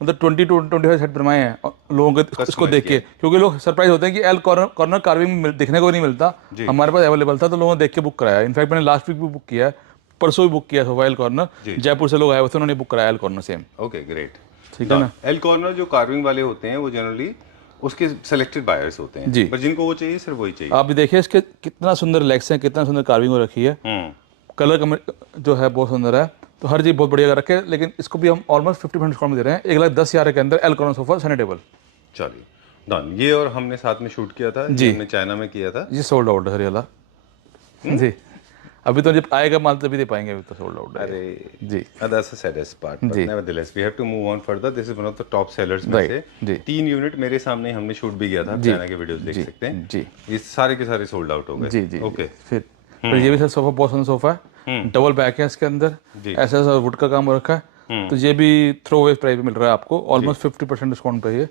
मतलब 20 to 25 सेट बनवाए हैं और लोगों को इसको देख के, क्योंकि लोग सरप्राइज होते हैं कि एल कॉर्नर कार्विंग देखने को नहीं मिलता, हमारे पास अवेलेबल था तो लोगों ने देख के बुक कराया। इनफैक्ट मैंने लास्ट वीक भी बुक किया है, परसों भी बुक किया सोफा एल कॉर्नर, जयपुर से लोग आए हुए थे, उन्होंने बुक कराया L corner same. Okay great, ठीक है ना। एल कॉर्नर जो कार्विंग वाले होते हैं वो जनरली उसके सेलेक्टेड बायर्स होते हैं जी, पर जिनको वो चाहिए सिर्फ वही चाहिए। आप भी देखिए इसके कितना सुंदर लेग्स हैं, कितना सुंदर कार्विंग हो रखी है, कलर जो है बहुत सुंदर है, तो हर चीज़ बहुत बढ़िया रखे। लेकिन इसको भी हम ऑलमोस्ट 50% डिस्काउंट में दे रहे हैं, 1,10,000 के अंदर L corner sofa centre table. चलिए डन। ये और हमने साथ में शूट किया था जी, हमने चाइना में किया था। ये सोल्ड आउट है सर ये वाला जी, अभी तो जब आएगा माल तभी दे पाएंगे, अभी तो सोल्ड आउट है। अरे जी, that's the saddest part, but nevertheless we have to move on further. This is one of the top sellers में से। 3 यूनिट मेरे सामने ही हमने शूट भी किया था, चाइना के वीडियोस देख सकते हैं जी। ये सारे के सारे सोल्ड आउट हो गए। जी जी। ओके, फिर ये भी सर सोफा बहुत सुंदर सोफा है, डबल बैक है इसके अंदर, ऐसा ऐसा वुड का काम हो रखा है, तो ये भी थ्रो अवे प्राइस पे मिल रहा है आपको, ऑलमोस्ट 50% डिस्काउंट पे ये,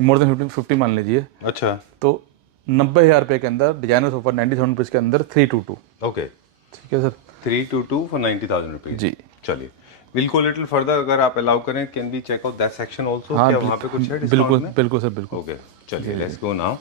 मोर देन 50 मान लीजिए। अच्छा, तो 90,000 रुपये के अंदर डिजाइनर सोफा 90,000 रुपीज़ के अंदर 322। ओके ठीक है सर, 322 for 90,000 रुपीज। जी चलिए, विल गो लिटिल फर्दर, अगर आप अलाउ करें, can be check out that section also, क्या वहां पे कुछ है डिस्काउंट बिल्कुल में? बिल्कुल सर बिल्कुल। ओके चलिए, लेट्स गो नाउ।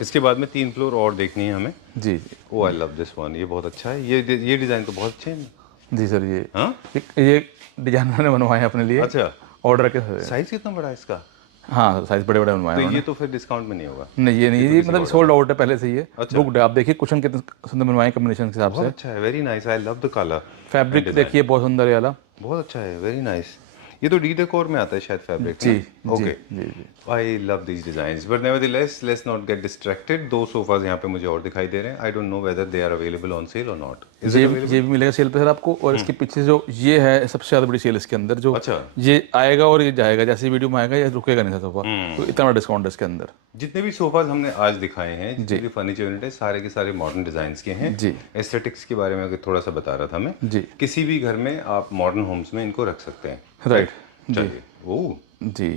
इसके बाद में 3 फ्लोर और देखनी है हमें। जी जी। ओ आई लव दिस वन, ये बहुत अच्छा है, ये डिजाइन तो बहुत अच्छे हैं। जी सर, हाँ, ये डिजाइनर ने बनवाए हैं अपने लिए। अच्छा, ऑर्डर के सर। साइज कितना बड़ा है इसका? हाँ, साइज बड़े बड़े बनवाए तो हैं। ये तो फिर डिस्काउंट में नहीं होगा? नहीं, ये नहीं, ये मतलब सोल्ड आउट है पहले से, ये बुक्ड है। आप देखिए कुशन कितने सुंदर बनवाए कॉम्बिनेशन के हिसाब से। बहुत अच्छा है, very nice, I love the colour. Fabric देखिए बहुत सुंदर है वाला, बहुत अच्छा है, वेरी नाइस। ये तो डी डेकोर में आता है शायद फैब्रिक। जी ओके जी जी। I love these designs, but nevertheless let's not get distracted. 2 sofas यहाँ पे मुझे और दिखाई दे रहे हैं। I don't know whether they are available on sale or not. ये भी मिलेगा सेल पे सर आपको, और इसके पीछे जो ये है सबसे ज्यादा बड़ी सेल इसके अंदर, जो अच्छा, ये आएगा और ये जाएगा, जैसे वीडियो में आएगा ये रुकेगा नहीं सोफा, तो इतना बड़ा डिस्काउंट है इसके अंदर। जितने भी सोफाज हमने आज दिखाए हैं, जितने भी फर्नीचर यूनिट है, सारे के सारे मॉडर्न डिजाइन्स के हैं जी। एस्थेटिक्स के बारे में अगर थोड़ा सा बता रहा था मैं जी, किसी भी घर में आप मॉडर्न होम्स में इनको रख सकते हैं। राइट। चलिए, ओह जी,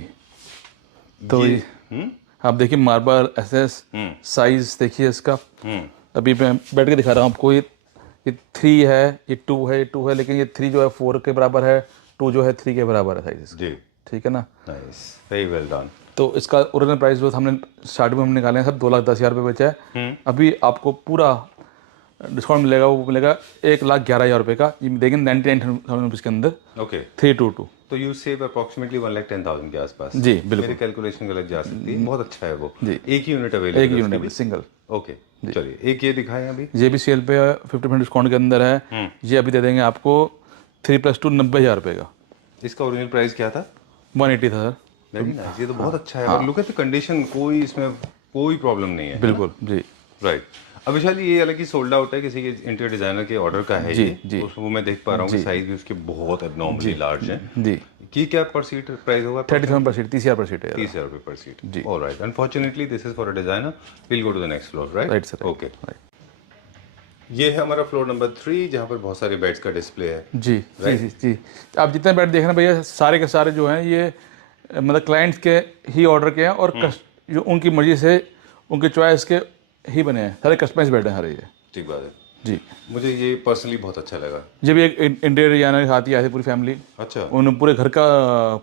तो ये आप देखिए मार्बल एसएस साइज देखिए इसका, अभी मैं बैठ के दिखा रहा हूँ आपको। ये 3 है, ये 2 है, ये 2 है, लेकिन ये 3 जो है 4 के बराबर है, 2 जो है 3 के बराबर है साइज। जी, ठीक है ना। Nice, very well done. तो इसका ओरिजिनल प्राइस जो हमने स्टार्टिंग में हम निकाले हैं सब 2,10,000 रुपये बेचा है। अभी आपको पूरा डिस्काउंट मिलेगा, वो मिलेगा 1,11,000 रुपये का, ये देंगे 99,000 रुपीज़ के अंदर। ओके, 322। तो यू सेव अप्रोक्सीमेटली 1,10,000 के आसपास। जी बिल्कुल, मेरी कैलकुलेशन गलत जा सकती है, बहुत अच्छा है वो। जी, एक ही यूनिट अवेलेबल, एक यूनिट सिंगल। ओके चलिए, एक ये दिखाएं अभी। ये भी सेल पे 50% डिस्काउंट के अंदर है। ये अभी दे देंगे आपको 3+2 90,000 रुपये का। इसका ओरिजिनल प्राइस क्या था? 180 था सर। वेरी नाइस, ये तो बहुत अच्छा है। और लुक एट द कंडीशन, कोई इसमें कोई प्रॉब्लम नहीं है। बिल्कुल जी, राइट। अब विशाली, ये हालांकि सोल्ड आउट है, किसी के इंटीरियर डिजाइनर के ऑर्डर का है। जी, ये जी। वो मैं देख पा रहा हूँ, साइज भी उसके बहुत एब्नॉर्मली लार्ज है। जी, की क्या पर सीट प्राइस होगा? 37%, 30,000 पर सीट है। 30,000 रुपये पर सीट। जी, alright, unfortunately this is for a designer. Will go to the next floor, right? Right sir, okay. ये है हमारा फ्लोर नंबर 3, जहाँ पर बहुत सारे बेड्स का डिस्प्ले है। जी जी जी जी। आप जितने बेड देख रहे हैं भैया, सारे के सारे जो हैं ये मतलब क्लाइंट्स के ही ऑर्डर के हैं, और जो उनकी मर्जी से उनकी चॉइस के ही बने हैं, सारे कस्टमाइज बेड हैं हर ये। ठीक बात है जी। मुझे ये पर्सनली बहुत अच्छा लगा। जब एक इंटीरियर डिजाइनर के साथ ही आए थे पूरी फैमिली। अच्छा, उन्होंने पूरे घर का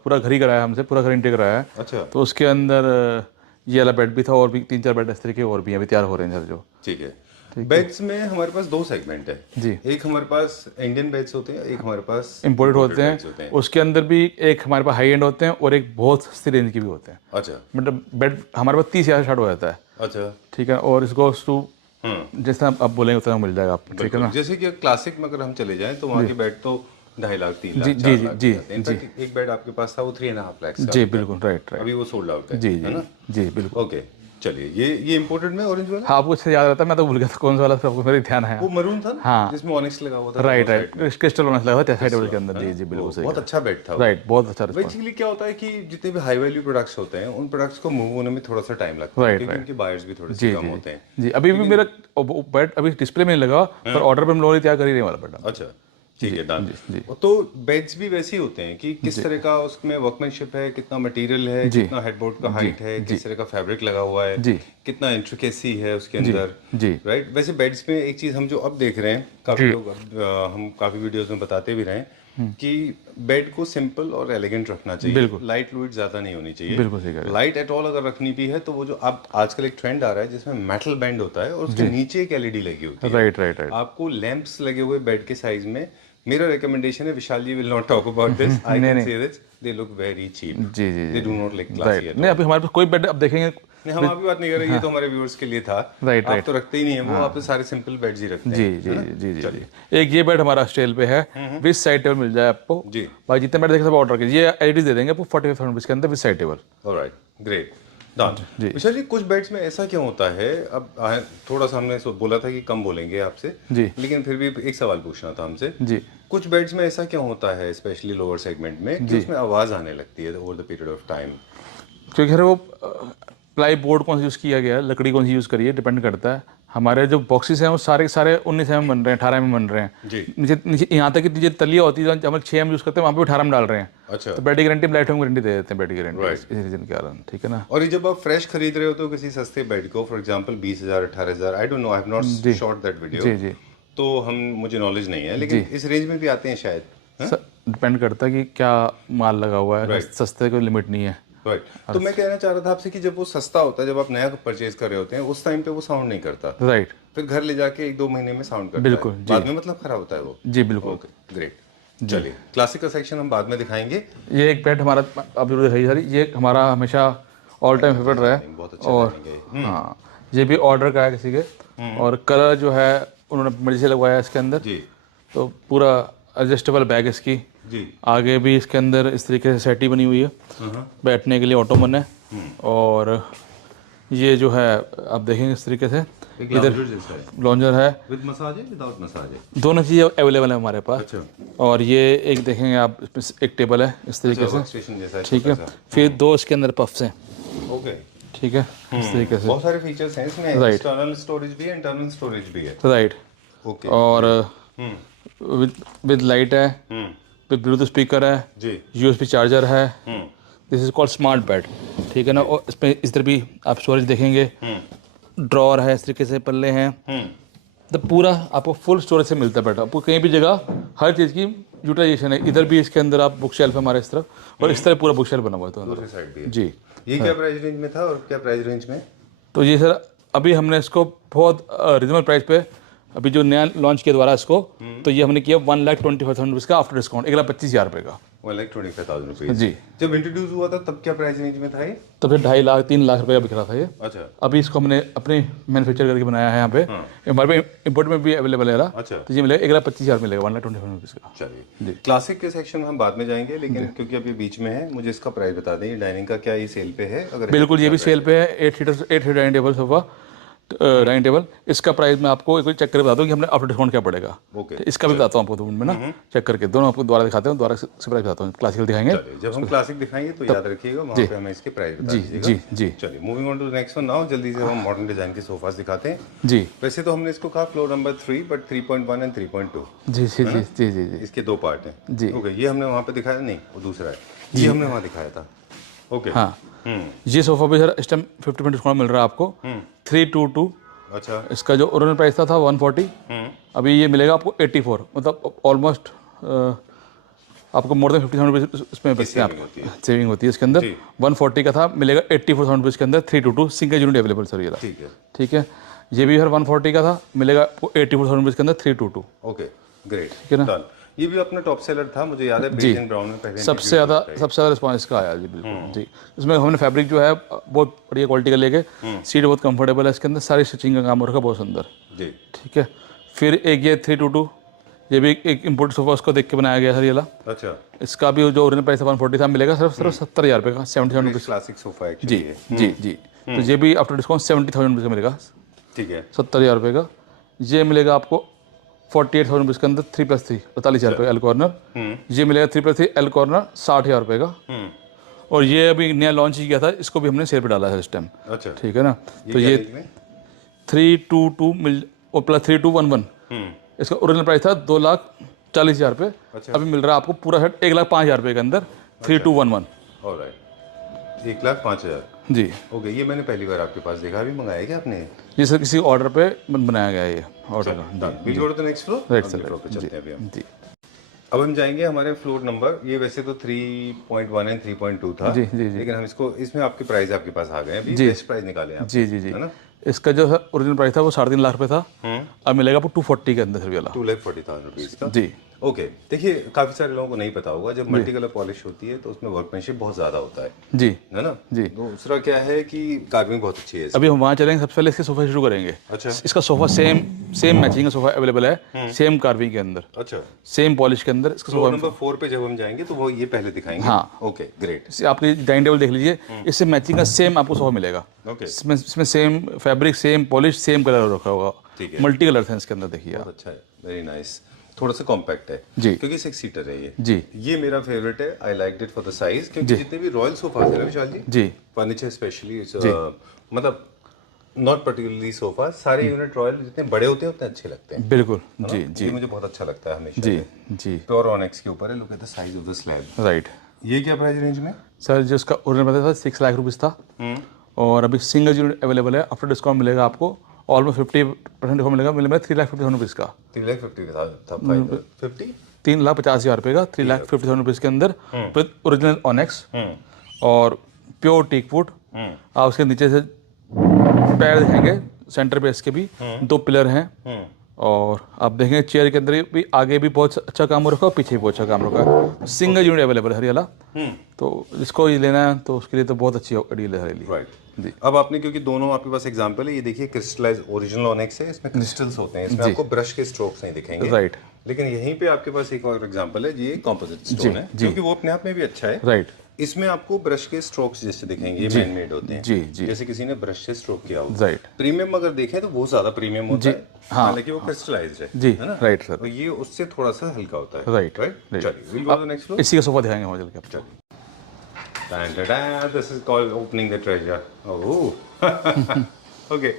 पूरा घर ही कराया हमसे, पूरा घर इंटीरियर कराया है। अच्छा, तो उसके अंदर ये वाला बेड भी था, और भी 3-4 बेड इस तरीके और भी अभी तैयार हो रहे हैं सर जो। ठीक है। बेड्स में हमारे पास 2 सेगमेंट है जी। एक हमारे पास इंडियन बेड्स होते हैं, एक हमारे पास इम्पोर्टेड होते हैं। उसके अंदर भी एक हमारे पास हाई एंड होते हैं, और एक बहुत सस्ती रेंज के भी होते हैं। अच्छा, मतलब बेड हमारे पास 30,000 स्टार्ट हो जाता है। अच्छा, ठीक है, और इसको टू जैसा आप बोलेंगे उतना मिल जाएगा आपको। ठीक है ना। जैसे कि क्लासिक में अगर हम चले जाएं तो वहाँ के बेड तो 2.5 लाख 3 लाख जी 4 जी लाख जी इनफैक्ट एक बेड आपके पास था वो 3.5 लाख का जी बिल्कुल, राइट राइट। अभी वो सोल्ड आउट है, जी है ना? जी बिल्कुल। ओके, चलिए ये इंपोर्टेड में ऑरेंज वाला, हाँ आपको इससे याद रहता है, मैं तो भूल गया था कौन सा वाला, फिर आपको मेरे ध्यान है। वो मरून था ना, हाँ। जिसमें ऑनिक्स लगा हुआ था। राइट राइट, क्रिस्टल होना लगा था साइड टेबल के अंदर। जी जी बिल्कुल सही। बहुत अच्छा बेड था वो। राइट, बहुत अच्छा रिस्पॉन्स। बेसिकली क्या होता है कि जितने भी हाई वैल्यू प्रोडक्ट्स होते हैं उन प्रोडक्ट्स को मूव होने में थोड़ा सा टाइम लगता है, Right, क्योंकि right. उनके बायर्स भी थोड़े जी से कम जी होते हैं। जी, अभी भी मेरा बेड अभी डिस्प्ले में नहीं लगा, पर ऑर्डर पे हम लोगों ने तैयार कर ही नहीं वाला बेड। अच्छा ठीक है, डन। जी। तो बेड्स भी वैसे ही होते हैं कि किस तरह का उसमें वर्कमैनशिप है, कितना मटेरियल है, जी। कितना हेडबोर्ड का हाइट है, किस तरह का फैब्रिक लगा हुआ है, जी। कितना इंट्रिकेसी है उसके अंदर। जी। राइट। वैसे बेड्स में एक चीज हम जो अब देख रहे हैं, काफी लोग हम काफी वीडियोस में बताते भी रहे हैं कि बेड को सिंपल और एलिगेंट रखना चाहिए। बिल्कुल। लाइट लुइट ज्यादा नहीं होनी चाहिए। बिल्कुल सही कह रहे हैं। लाइट एट ऑल अगर रखनी भी है तो वो जो अब आजकल एक ट्रेंड आ रहा है जिसमें मेटल बैंड होता है और उसके नीचे एक एलईडी लगी होती है। Right right right. आपको लैंप्स लगे हुए बेड के साइज में, मेरा रिकमेंडेशन है, Vishal ji will not talk about this, I can say this, they look very cheap. जी जी they do not look classy at all. नहीं, अभी हमारे पास कोई बेड अब देखेंगे। नहीं, हम अभी बात नहीं कर रहे, ये तो हमारे व्यूअर्स के लिए था। राइट आप तो रखते ही नहीं है वो, आप तो सारे सिंपल बेड्स ही रखते जी हैं। जी जी जी जी। एक ये बेड हमारा स्टेल पे है, विद साइड टेबल मिल जाए आपको। जी। भाई जितने बेड देखे सब ऑर्डर कीजिए, एलईडी दे देंगे आपको 45,000 रुपीज़ के अंदर with side table. Alright, great, done. Vishal ji, कुछ बेड्स में ऐसा क्यों होता है, अब थोड़ा सा हमने बोला था कि कम बोलेंगे आपसे, जी। लेकिन फिर भी एक सवाल पूछना था हमसे। जी। कुछ बेड्स में ऐसा क्यों होता है, स्पेशली लोअर सेगमेंट में, कि उसमें आवाज आने लगती है over the period of time? क्योंकि वो प्लाई बोर्ड कौन सा यूज़ किया गया है, लकड़ी कौन सी यूज़ करी है, डिपेंड करता है। हमारे जो बॉक्सेस हैं वो सारे के सारे 19 mm बन रहे हैं, 18 mm बन रहे हैं। जी। नीचे नीचे यहाँ तक कि नीचे तलिया होती है, हम 6 mm यूज़ करते हैं, वहाँ पे 18 mm डाल रहे हैं। अच्छा। तो बेड की गारंटी, लाइफ टाइम गारंटी दे देते हैं बेड की गारंटी, Right. इस रीजन के कारण। ठीक है ना। और ये जब आप फ्रेश खरीद रहे हो तो किसी सस्ते बेड को, for example 20,000 18,000, I don't know, I have not shot that video, जी जी। तो हम मुझे नॉलेज नहीं है, लेकिन इस रेंज में भी आते हैं शायद। डिपेंड करता है कि क्या माल लगा हुआ है। Right. सस्ते कोई लिमिट नहीं है। राइट। तो मैं कहना चाह रहा था आपसे कि जब वो सस्ता होता है, जब आप नया परचेज कर रहे होते हैं, उस टाइम पे वो साउंड नहीं करता, राइट। फिर घर ले जाके 1-2 महीने में साउंड करता बिल्कुल, है, बाद में मतलब खराब होता है वो। जी बिल्कुल। Okay, great. चलिए, क्लासिक का सेक्शन हम बाद में दिखाएंगे। ये एक बेड हमारा, अब जरूर दिखाई सारी, ये हमारा हमेशा ऑल टाइम फेवरेट रहा है। बहुत अच्छा और लगेंगे। हाँ, ये भी ऑर्डर का है किसी के, और कलर जो है उन्होंने मर्जी से लगवाया है इसके अंदर। जी तो पूरा एडजस्टेबल बैग इसकी, जी। आगे भी इसके अंदर इस तरीके से सेटी बनी हुई है, बैठने के लिए ऑटोमन है। और ये जो है आप देखेंगे इस तरीके से, इधर लॉन्जर है, विद मसाज है, विदाउट मसाज है, दोनों चीज़ें अवेलेबल है हमारे पास। अच्छा। और ये एक देखेंगे आप, इसमें एक टेबल है इस तरीके से, स्टेशन जैसा है, ठीक है। फिर 2 इसके अंदर पफ्स हैं, ओके, ठीक है, इस तरीके से। बहुत सारे फीचर्स हैं इसमें, Right. एक्सटर्नल स्टोरेज भी है, इंटरनल स्टोरेज भी है। राइट। ओके। और विद लाइट है, विद ब्लूटूथ स्पीकर है, जी। यूएसबी चार्जर है। This is called smart bed, ठीक है ना। और इसमें इस तरह भी आप स्टोरेज देखेंगे, ड्रॉर है इस तरीके से, पल्ले हैं, तो पूरा आपको फुल स्टोरेज से मिलता है बेड। आपको कहीं भी जगह हर चीज़ की यूटिलाइजेशन है। इधर भी इसके अंदर आप बुक शेल्फ है हमारे इस तरफ, और इस तरह पूरा बुक शेल्फ बना हुआ है तो दूसरी साइड भी है। जी। ये क्या प्राइस रेंज में था और क्या प्राइस रेंज में? तो ये सर अभी हमने इसको बहुत रिजनेबल प्राइस पे, अभी जो नया लॉन्च किया दोबारा इसको, तो ये हमने किया 1,25,000 रुपीज़ का आफ्टर डिस्काउंट, 1,25,000 रुपये का। 1,25,000 रुपीज। जी। जब इंट्रोड्यूस हुआ था तब क्या प्राइस रेंज में था ये? तो फिर 2.5 लाख 3 लाख रुपये का बिक रहा था ये। अच्छा अभी इसको हमने अपने मैन्युफैक्चर करके बनाया है यहाँ पे, हमारे पे इम्पोर्ट में भी अवेलेबल है रहा। अच्छा। तो ये मिलेगा 1,25,000 मिलेगा, 1,25,000 रुपीज़ का। चलिए, क्लासिक के सेक्शन में हम बाद में जाएंगे, लेकिन क्योंकि अभी बीच में है, मुझे इसका प्राइस बता दें, ये डाइनिंग का क्या ये सेल पे है? अगर बिल्कुल, ये भी सेल पे है। 8 seater dining table sofa, dining table. इसका प्राइस मैं आपको एक बार चेक करके बताता हूँ कि हमने आफ्टर डिस्काउंट क्या पड़ेगा। ओके। तो इसका भी बताता हूँ आपको 2 मिनट में ना, चेक करके दोनों आपको दोबारा दिखाते हैं, दोबारा से प्राइस बताता हूँ, क्लासिकल दिखाएंगे। चलिए, जब हम क्लासिक दिखाएंगे तो याद रखिएगा, वहाँ पे हमें इसके प्राइस बता दीजिएगा। जी जी चलिए, moving on to next one now, जल्दी से हम मॉडर्न डिजाइन के सोफास दिखाते हैं। जी वैसे तो हमने इसको कहा फ्लोर नंबर 3, बट 3.1 एंड 3.2 जी जी जी जी जी जी इसके 2 पार्ट हैं। जी। ओके, ये हमने वहाँ पे दिखाया नहीं, वो दूसरा है, ये हमने वहाँ दिखाया था। ओके। हाँ, ये सोफा भी सर इस टाइम 50% डिस्काउंट मिल रहा है आपको, 322। अच्छा। इसका जो ओरिजिनल प्राइस था 140, अभी ये मिलेगा आपको 84, मतलब ऑलमोस्ट आपको मोर देन 50,000 रुपीज़ इसमें बचते हैं, आपको सेविंग होती है इसके अंदर। 140 का था, मिलेगा 84,000 रुपीज़ के अंदर, 322 सिंगल यूनिट अवेलेबल सर ये। ठीक है। ठीक है, ये भी हर 140 का था, मिलेगा आपको 84,000 रुपीज़ के अंदर, 322। ओके, ग्रेट, ठीक है ना। डन। ये भी अपना टॉप सेलर था, मुझे याद है, बेज एंड ब्राउन में पहले सबसे ज़्यादा रिस्पॉन्स इसका आया जी, बिल्कुल जी। इसमें हमने फैब्रिक जो है बहुत बढ़िया क्वालिटी का लेके, सीट बहुत कंफर्टेबल है इसके अंदर, सारी स्टिचिंग का काम हो रखा बहुत सुंदर जी। ठीक है। फिर एक ये 322, ये भी एक इम्पोर्टेड सोफा उसको देख के बनाया गया सर ये वाला। अच्छा। इसका भी जो ओरिजिनल प्राइस 140 था, मिलेगा सिर्फ 70,000 रुपये का, 77 रुपीज़। क्लासिक सोफा जी एक्चुअली है। जी जी। तो ये भी आफ्टर डिस्काउंट 70,000 रुपीज़ का मिलेगा, ठीक है, 70,000 रुपये का। ये मिलेगा आपको 48,000 रुपीज़ के अंदर 3+3 48,000 रुपये एल कॉर्नर। ये मिलेगा 3+3 एल कॉर्नर 60,000 रुपये का। और ये अभी नया लॉन्च ही किया था, इसको भी हमने सेल पे डाला है इस टाइम। अच्छा, ठीक है ना। तो ये 322 मिल और प्लस 3211, इसका ओरिजिनल प्राइस था 2,40,000 रुपये। अभी मिल रहा है आपको पूरा सेट 1,05,000 रुपये के अंदर 3211। ऑलराइट, 1,05,000। जी ओके, ये मैंने पहली बार आपके पास देखा। अभी मंगाया क्या आपने? ये सर किसी ऑर्डर पे बनाया गया है ये ऑर्डर का। Will go to the next floor. Right sir, चलते हैं अभी हम। जी अब हम जाएंगे हमारे फ्लोर नंबर। ये वैसे तो 3.1 एंड 3.2 था, जी जी जी लेकिन हम इसको इसमें आपके प्राइस आपके पास आ गए हैं। अभी बेस्ट प्राइस निकाले हैं आप, जी जी जी। है ना? इसका जो है ओरिजिनल प्राइस था वो 3.5 लाख रुपये था, अब मिलेगा आपको 240 के अंदर सर वाला। 2,40,000 रुपीज़ का। जी ओके, देखिए काफ़ी सारे लोगों को नहीं पता होगा, जब मल्टी कलर पॉलिश होती है तो उसमें वर्कमैनशिप बहुत ज़्यादा होता जी है ना? जी। दूसरा क्या है कि कार्विंग बहुत अच्छी है इसकी। अभी हम वहाँ चलेंगे, सबसे पहले इसके सोफा शुरू करेंगे। अच्छा इसका सोफा सेम मैचिंग का सोफा अवेलेबल है, सेम कार्विंग के अंदर, अच्छा। सेम पॉलिश के अंदर इसका फ्लोर सोफा। नंबर 4 पे जब हम जाएंगे तो वो ये पहले दिखाएंगे। हाँ। Okay great. आपकी डाइनिंग टेबल देख लीजिए, इससे मैचिंग का सेम आपको सोफा मिलेगा। ओके, इसमें same fabric, same polish, same colour रखा होगा। ठीक है, मल्टी कलर है इसके अंदर, देखिए आप। बहुत अच्छा है, वेरी नाइस। थोड़ा सा कॉम्पैक्ट है जी, क्योंकि 6 सीटर है ये। जी ये मेरा फेवरेट है, I like it for the size, क्योंकि जितने भी रॉयल सोफा है ना विशाल जी, जी फर्नीचर स्पेशली, मतलब नॉट पर्टिकुलरली सोफा, सारे यूनिट रॉयल जितने बड़े होते हैं उतने अच्छे लगते हैं। बिल्कुल, जी जी ये मुझे बहुत अच्छा लगता है हमेशा। जी जी। प्योर ऑनेक्स के ऊपर है। Look at the size of the slab. Right ये क्या प्राइस रेंज में? सर, जो इसका ओरिजिनल प्राइस था 6 लाख रुपीज़ था, और अभी सिंगल यूनिट अवेलेबल है। आफ्टर डिस्काउंट मिलेगा आपको ऑलमोस्ट 50% डिस्काउंट मिलेगा 3,50,000 रुपीज़ का। 3,50,000 था, 50 3,50,000 रुपये का 3,50,000 रुपीज़ के अंदर विद ओरिजिनल ऑनेक्स और प्योर टीक वुड। आप उसके नीचे से पैर दिखाएंगे, सेंटर पे इसके भी 2 पिलर हैं, और आप देखेंगे चेयर के अंदर भी आगे भी बहुत अच्छा काम हो रखा है और पीछे भी बहुत अच्छा काम रखा है। सिंगल यूनिट अवेलेबल है हरियाला, तो जिसको ये लेना है तो उसके लिए तो बहुत अच्छी डील है हरियाली। राइट जी। अब आपने, क्योंकि दोनों आपके पास एग्जांपल है, ये देखिए क्रिस्टलाइज ओरिजिनल ऑनेक्स है, इसमें क्रिस्टल्स होते हैं, इसमें आपको ब्रश के स्ट्रोक्स नहीं दिखेंगे। राइट। लेकिन यहीं पे आपके पास एक और एग्जांपल है, ये कंपोजिट स्टोन है, क्योंकि वो अपने आप में भी अच्छा है। राइट। इसमें आपको ब्रश के स्ट्रोक्स जैसे दिखेंगे, ये मैन मेड होते हैं। जी जी। जैसे किसी ने ब्रश से स्ट्रोक किया हो। राइट। प्रीमियम अगर देखें तो बहुत ज्यादा प्रीमियम होता है, हालांकि वो क्रिस्टलाइज्ड है। जी, है ना? Right sir. और ये उससे थोड़ा सा हल्का होता है। राइट। राइट। चलिए, we'll go to the next floor. इसी का सोफा दिखाएंगे वहाँ चल के। This is called opening the treasure. Oh. Okay.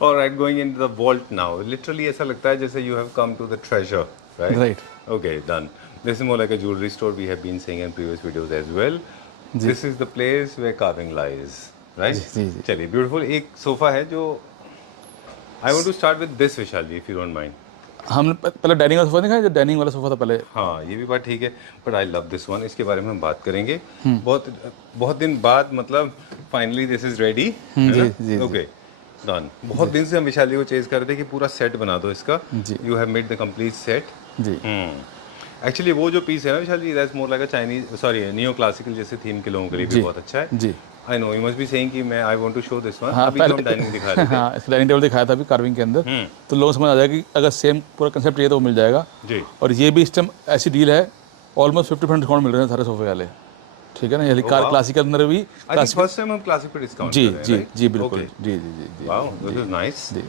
All right, going into the vault now. Literally ऐसा लगता है जैसे you have come to the treasure, right? Right. Okay, done. This is more like a jewelry store we have been seeing in previous videos as well. This is the place where carving lies, right? जी जी। चलिए, beautiful. एक sofa है जो I want to start with this, Vishal ji, if you don't mind. हमने पहले dining वाला sofa देखा है, जो डाइनिंग वाला सोफा था पहले। हाँ, ये भी बात ठीक है, but I love this one. इसके बारे में हम बात करेंगे बहुत बहुत दिन बाद, मतलब फाइनली दिस इज रेडी। जी। Okay, done. बहुत दिन से हम विशाली को चेज कर रहे थे कि पूरा सेट बना दो इसका। You have made the complete set. जी। एक्चुअली वो जो पीस है ना Vishali, that's more like a Chinese, sorry, neo classical जैसे थीम के लोगों के लिए भी बहुत अच्छा है। जी। I know you must be saying कि मैं I want to show this one. हाँ, अभी तो हम डाइनिंग दिखा रहे थे। हाँ, इसका डाइनिंग टेबल दिखाया था अभी कार्विंग के अंदर, तो लोगों को समझ आ जाएगा कि अगर सेम पूरा कंसेप्ट चाहिए तो वो मिल जाएगा। जी। और ये भी इस टाइम ऐसी डील है, ऑलमोस्ट 50% डिस्काउंट मिल रहे हैं सारे सोफे वाले। ठीक है ना, ये कार क्लासिक के अंदर भी। फर्स्ट टाइम हम क्लासिक पे डिस्काउंट जी कर रहे हैं, जी right? जी बिल्कुल। Okay. जी जी जी जी। Wow, this is nice. जी।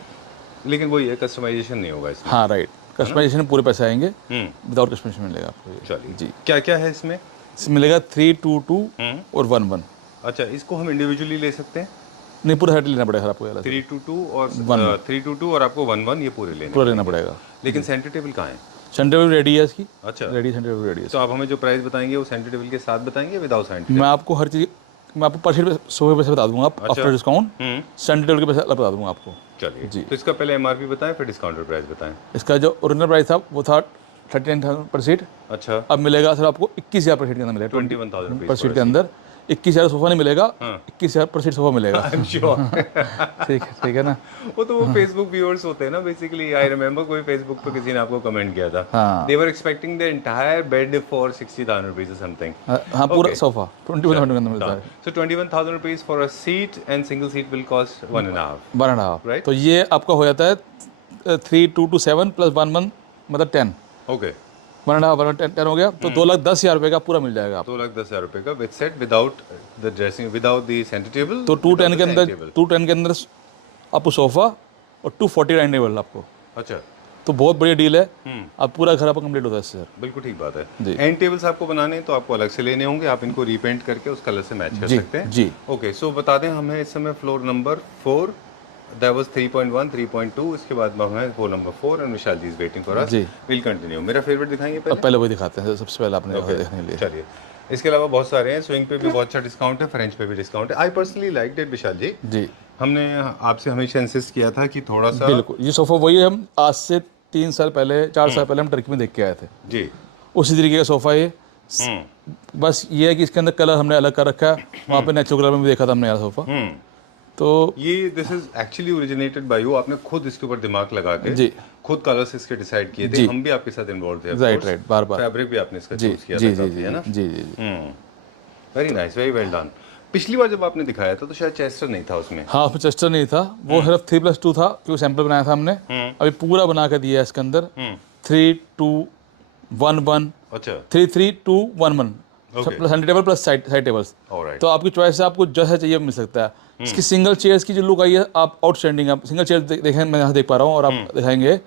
लेकिन वो ये कस्टमाइजेशन नहीं होगा इसमें। हाँ राइट, कस्टमाइजेशन पूरे पैसे आएंगे, विदाउट कस्टमाइजेशन मिलेगा आपको ये। चलिए जी। क्या क्या है इसमें? इसमें मिलेगा 322 और 11। अच्छा, इसको हम इंडिविजुअली ले सकते हैं? नहीं, पूरा सेट लेना पड़ेगा आपको, 322 और 322 और आपको 11 ये पूरे लेने। पूरा लेना पड़ेगा। लेकिन सेंटर टेबल कहाँ है? सेंटर टेबल रेडी है इसकी। अच्छा, रेडी, सेंटर टेबल रेडी है। तो आप हमें जो प्राइस बताएंगे वो सेंटर टेबल के साथ बताएंगे, विदाउट सेंटर? मैं आपको हर चीज़, मैं आपको पर सीट सोफे पैसे बता दूंगा आफ्टर डिस्काउंट। सेंटर टेबल के पैसे अलग बता दूंगा आपको। चलिए जी। तो इसका पहले एमआरपी बताएं, फिर डिस्काउंटर प्राइस बताएं। इसका जो ओरिजिनल प्राइस था वो था 39,000 पर सीट। अच्छा, अब मिलेगा सर आपको 21,000 पर सीट के अंदर मिलेगा। 21,000 पर सीट के अंदर 21,000 सोफा नहीं मिलेगा, 21,000 पर सीट सोफा मिलेगा। I am sure. ठीक है ना। वो तो वो फेसबुक व्यूअर्स होते हैं ना बेसिकली। आई रिमेंबर कोई फेसबुक पे किसी ने आपको कमेंट किया था, हाँ। They were expecting the entire bed for 60,000 rupees और समथिंग। हाँ, पूरा सोफा 21,000 के अंदर मिलता है। So 21,000 rupees for a seat and single seat will cost 1.5. 1.5। Right. तो ये आपका हो जाता है 3,227 + 1,1 मतलब 10। Okay. 1.5 हो गया, तो 2,10,000 रुपये का पूरा मिल जाएगा आपको। 2,10,000 रुपए का with set, without the dressing, without the centre table. तो 210 के अंदर 210 के अंदर आपको सोफ़ा और 240 डाइनिंग टेबल आपको, अच्छा, तो बहुत बढ़िया डील है। अब पूरा घर आपका कंप्लीट होता है इससे सर। बिल्कुल ठीक बात है। जी। एंड टेबल्स आपको बनाने हैं तो आपको अलग से लेने होंगे, आप इनको रीपेंट करके उस कलर से मैच कर जी, सकते हैं। जी। ओके, सो बता दें हमें इस समय फ्लोर नंबर 4, दैट वाज 3.1, 3.2, इसके बाद हमें floor number 4 and Vishal ji is waiting for us. जी। Will continue. मेरा फेवरेट दिखाएंगे अब पहले? पहले वही दिखाते हैं सबसे पहले आपने देखने के लिए। चलिए, इसके अलावा बहुत सारे हैं। स्विंग पे भी बहुत अच्छा डिस्काउंट है, फ्रेंच पे भी डिस्काउंट है। आई पर्सनली लाइक इट विशाल जी। जी हमने आपसे हमेशा इंसिस्ट किया था कि थोड़ा सा, बिल्कुल, ये सोफ़ा वही है, हम आज से 3 साल पहले 4 साल पहले हम टर्की में देख के आए थे, जी। उसी तरीके का सोफ़ा ये। बस ये है कि इसके अंदर कलर हमने अलग कर रखा है, वहाँ पे नेचुरल कलर में भी देखा था हमने यार सोफ़ा। तो ये this is actually originated by you. आपने खुद इसके ऊपर दिमाग लगा के जी खुद कलर्स इसके डिसाइड किए थे। जी। हम भी आपके साथ इन्वॉल्व थे। राइट, बार बार। फैब्रिक भी आपने इसका जी चूज किया जी था जी काफी, जी है ना? जी जी जी। Very nice, very well done. पिछली बार जब आपने दिखाया था तो शायद चेस्टर नहीं था उसमें। हाँ, उसमें चेस्टर नहीं था, वो सिर्फ 3+2 था क्योंकि सैंपल बनाया था हमने। अभी पूरा बना के दिया है इसके अंदर 3-2-1-1, अच्छा, 3-3-2-1-1 Okay. Plus centre table plus side tables. Alright. तो आपकी चॉइस है, आपको जैसा चाहिए मिल सकता है। इसकी सिंगल चेयर्स की जो लुक आई है, आप आउटस्टैंडिंग, आप सिंगल चेयर देखें, मैं यहाँ देख पा रहा हूँ और आप दिखाएंगे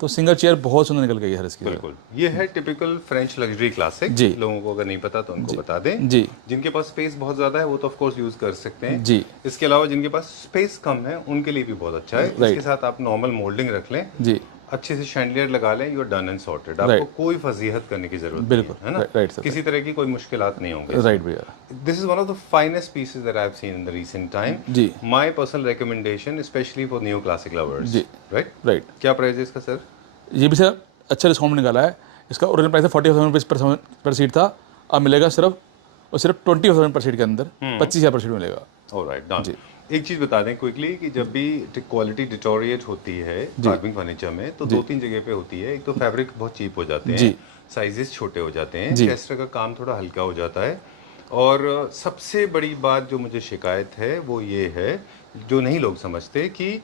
तो सिंगल चेयर बहुत सुंदर निकल गई है इसकी। बिल्कुल, ये है टिपिकल फ्रेंच लग्जरी क्लासिक। जी। लोगों को अगर नहीं पता तो उनको बता दें। जी जिनके पास स्पेस बहुत ज्यादा है वो तो ऑफ कोर्स यूज कर सकते हैं। जी इसके अलावा जिनके पास स्पेस कम है उनके लिए भी बहुत अच्छा है। इसके साथ आप नॉर्मल मोल्डिंग रख लें, जी अच्छे से शैंडलियर लगा लें, you are done and sorted. आपको कोई फजीहत करने की जरूरत बिल्कुल, नहीं है ना? राइट सर, किसी तरह की कोई मुश्किलात नहीं होंगे। राइट भैया। This is one of the finest pieces that I have seen in the recent time. जी my personal recommendation specially for new classic lovers. जी। राइट। राइट, क्या प्राइस है इसका सर? ये भी सर अच्छा डिस्काउंट निकाला है। इसका ओरिजिनल प्राइस 40,000 रुपीज़ पर सीट था, अब मिलेगा सिर्फ 20,000 पर सीट के अंदर 25,000 पर सीट मिलेगा। Alright, done. एक चीज बता दें क्विकली कि जब भी क्वालिटी डिटोरिएट होती है कार्विंग फर्नीचर में तो 2-3 जगह पे होती है। एक तो फैब्रिक बहुत चीप हो जाते हैं, साइजेस छोटे हो जाते हैं, चेस्टर का काम थोड़ा हल्का हो जाता है, और सबसे बड़ी बात जो मुझे शिकायत है वो ये है, जो नहीं लोग समझते, कि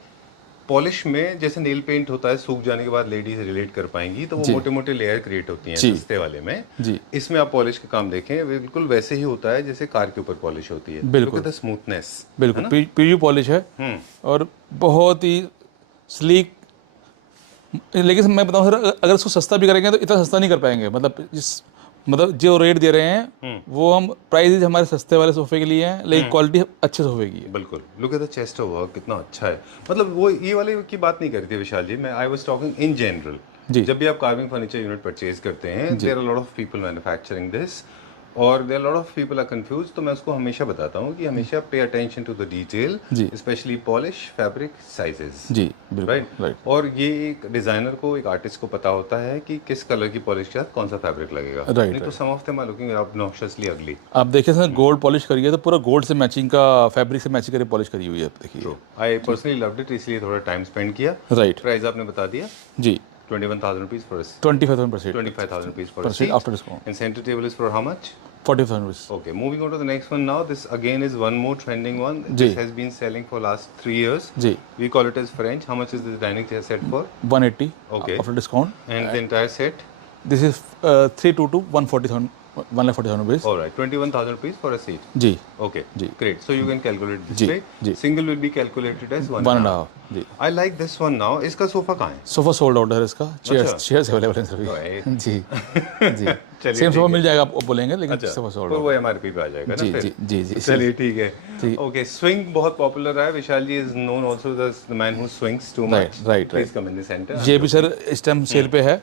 पॉलिश में जैसे नेल पेंट होता है, सूख जाने के बाद लेडीज रिलेट कर पाएंगी, तो वो मोटे मोटे लेयर क्रिएट होती हैं सस्ते वाले में। जी इसमें आप पॉलिश का काम देखें, बिल्कुल वैसे ही होता है जैसे कार के ऊपर पॉलिश होती है। बिल्कुल स्मूथनेस, बिल्कुल पीयू पॉलिश है और बहुत ही स्लीक। लेकिन मैं बताऊं सर, अगर इसको सस्ता भी करेंगे तो इतना सस्ता नहीं कर पाएंगे। मतलब जो रेट दे रहे हैं वो हम प्राइस हमारे सस्ते वाले सोफे के लिए हैं, लेकिन क्वालिटी अच्छे सोफे की है। बिल्कुल। Look at the chest of work, कितना अच्छा है। मतलब वो ये वाले की बात नहीं करती विशाल जी, मैं I was talking in general. जी। जब भी आप कार्विंग फर्नीचर यूनिट परचेज करते हैं, there are lot of people manufacturing this, और there lot of people are confuse. तो मैं उसको हमेशा बताता हूँ कि हमेशा pay attention to the detail, specially polish, fabric, sizes. जी बिल्कुल, राइट। और ये एक डिजाइनर को, एक आर्टिस्ट को पता होता है कि किस कलर की पॉलिश के साथ कौन सा फैब्रिक लगेगा। नहीं तो सम ऑफ देम आर लुकिंग ऑब्नॉक्शियसली अगली। आप देखिए सर, गोल्ड पॉलिश करी है तो पूरा गोल्ड से मैचिंग का, फैब्रिक से मैचिंग करके पॉलिश करी हुई है। देखिए, आई पर्सनली लव्ड इट, इसलिए थोड़ा टाइम स्पेंड किया। राइट। प्राइस आपने बता दिया जी 21,000 rupees for a 25,000%. 25,000 rupees for a Percent seat. after discount. And center table is for how much? 40,000 rupees. Okay, moving on to the next one now. This again is one more trending one. जी. This has been selling for last 3 years. जी We call it as French. How much is this dining chair set for? 180 Okay. after discount. And the entire set? This is 322 140,000 rupees. All right, 21,000 rupees for a seat. जी Okay, जी. great. So you can calculate this जी, way. जी. Single will be calculated as 1.5 जी। I like this one now. इसका sofa कहाँ है? Sofa sold out है इसका। अच्छा। चेयर्स अवेलेबल हैं सभी। Right. जी जी चलिए, सेम सोफा ठीक मिल जाएगा, आप बोलेंगे, लेकिन अच्छा, सोफा सोल्ड तो वो MRP पे आ जाएगा ना जी फिर? जी जी जी। चलिए ठीक है। जी। ओके, स्विंग बहुत पॉपुलर है। Vishal ji is known also the man who swings too much. Right please come in the centre. ये भी सर इस टाइम सेल पे है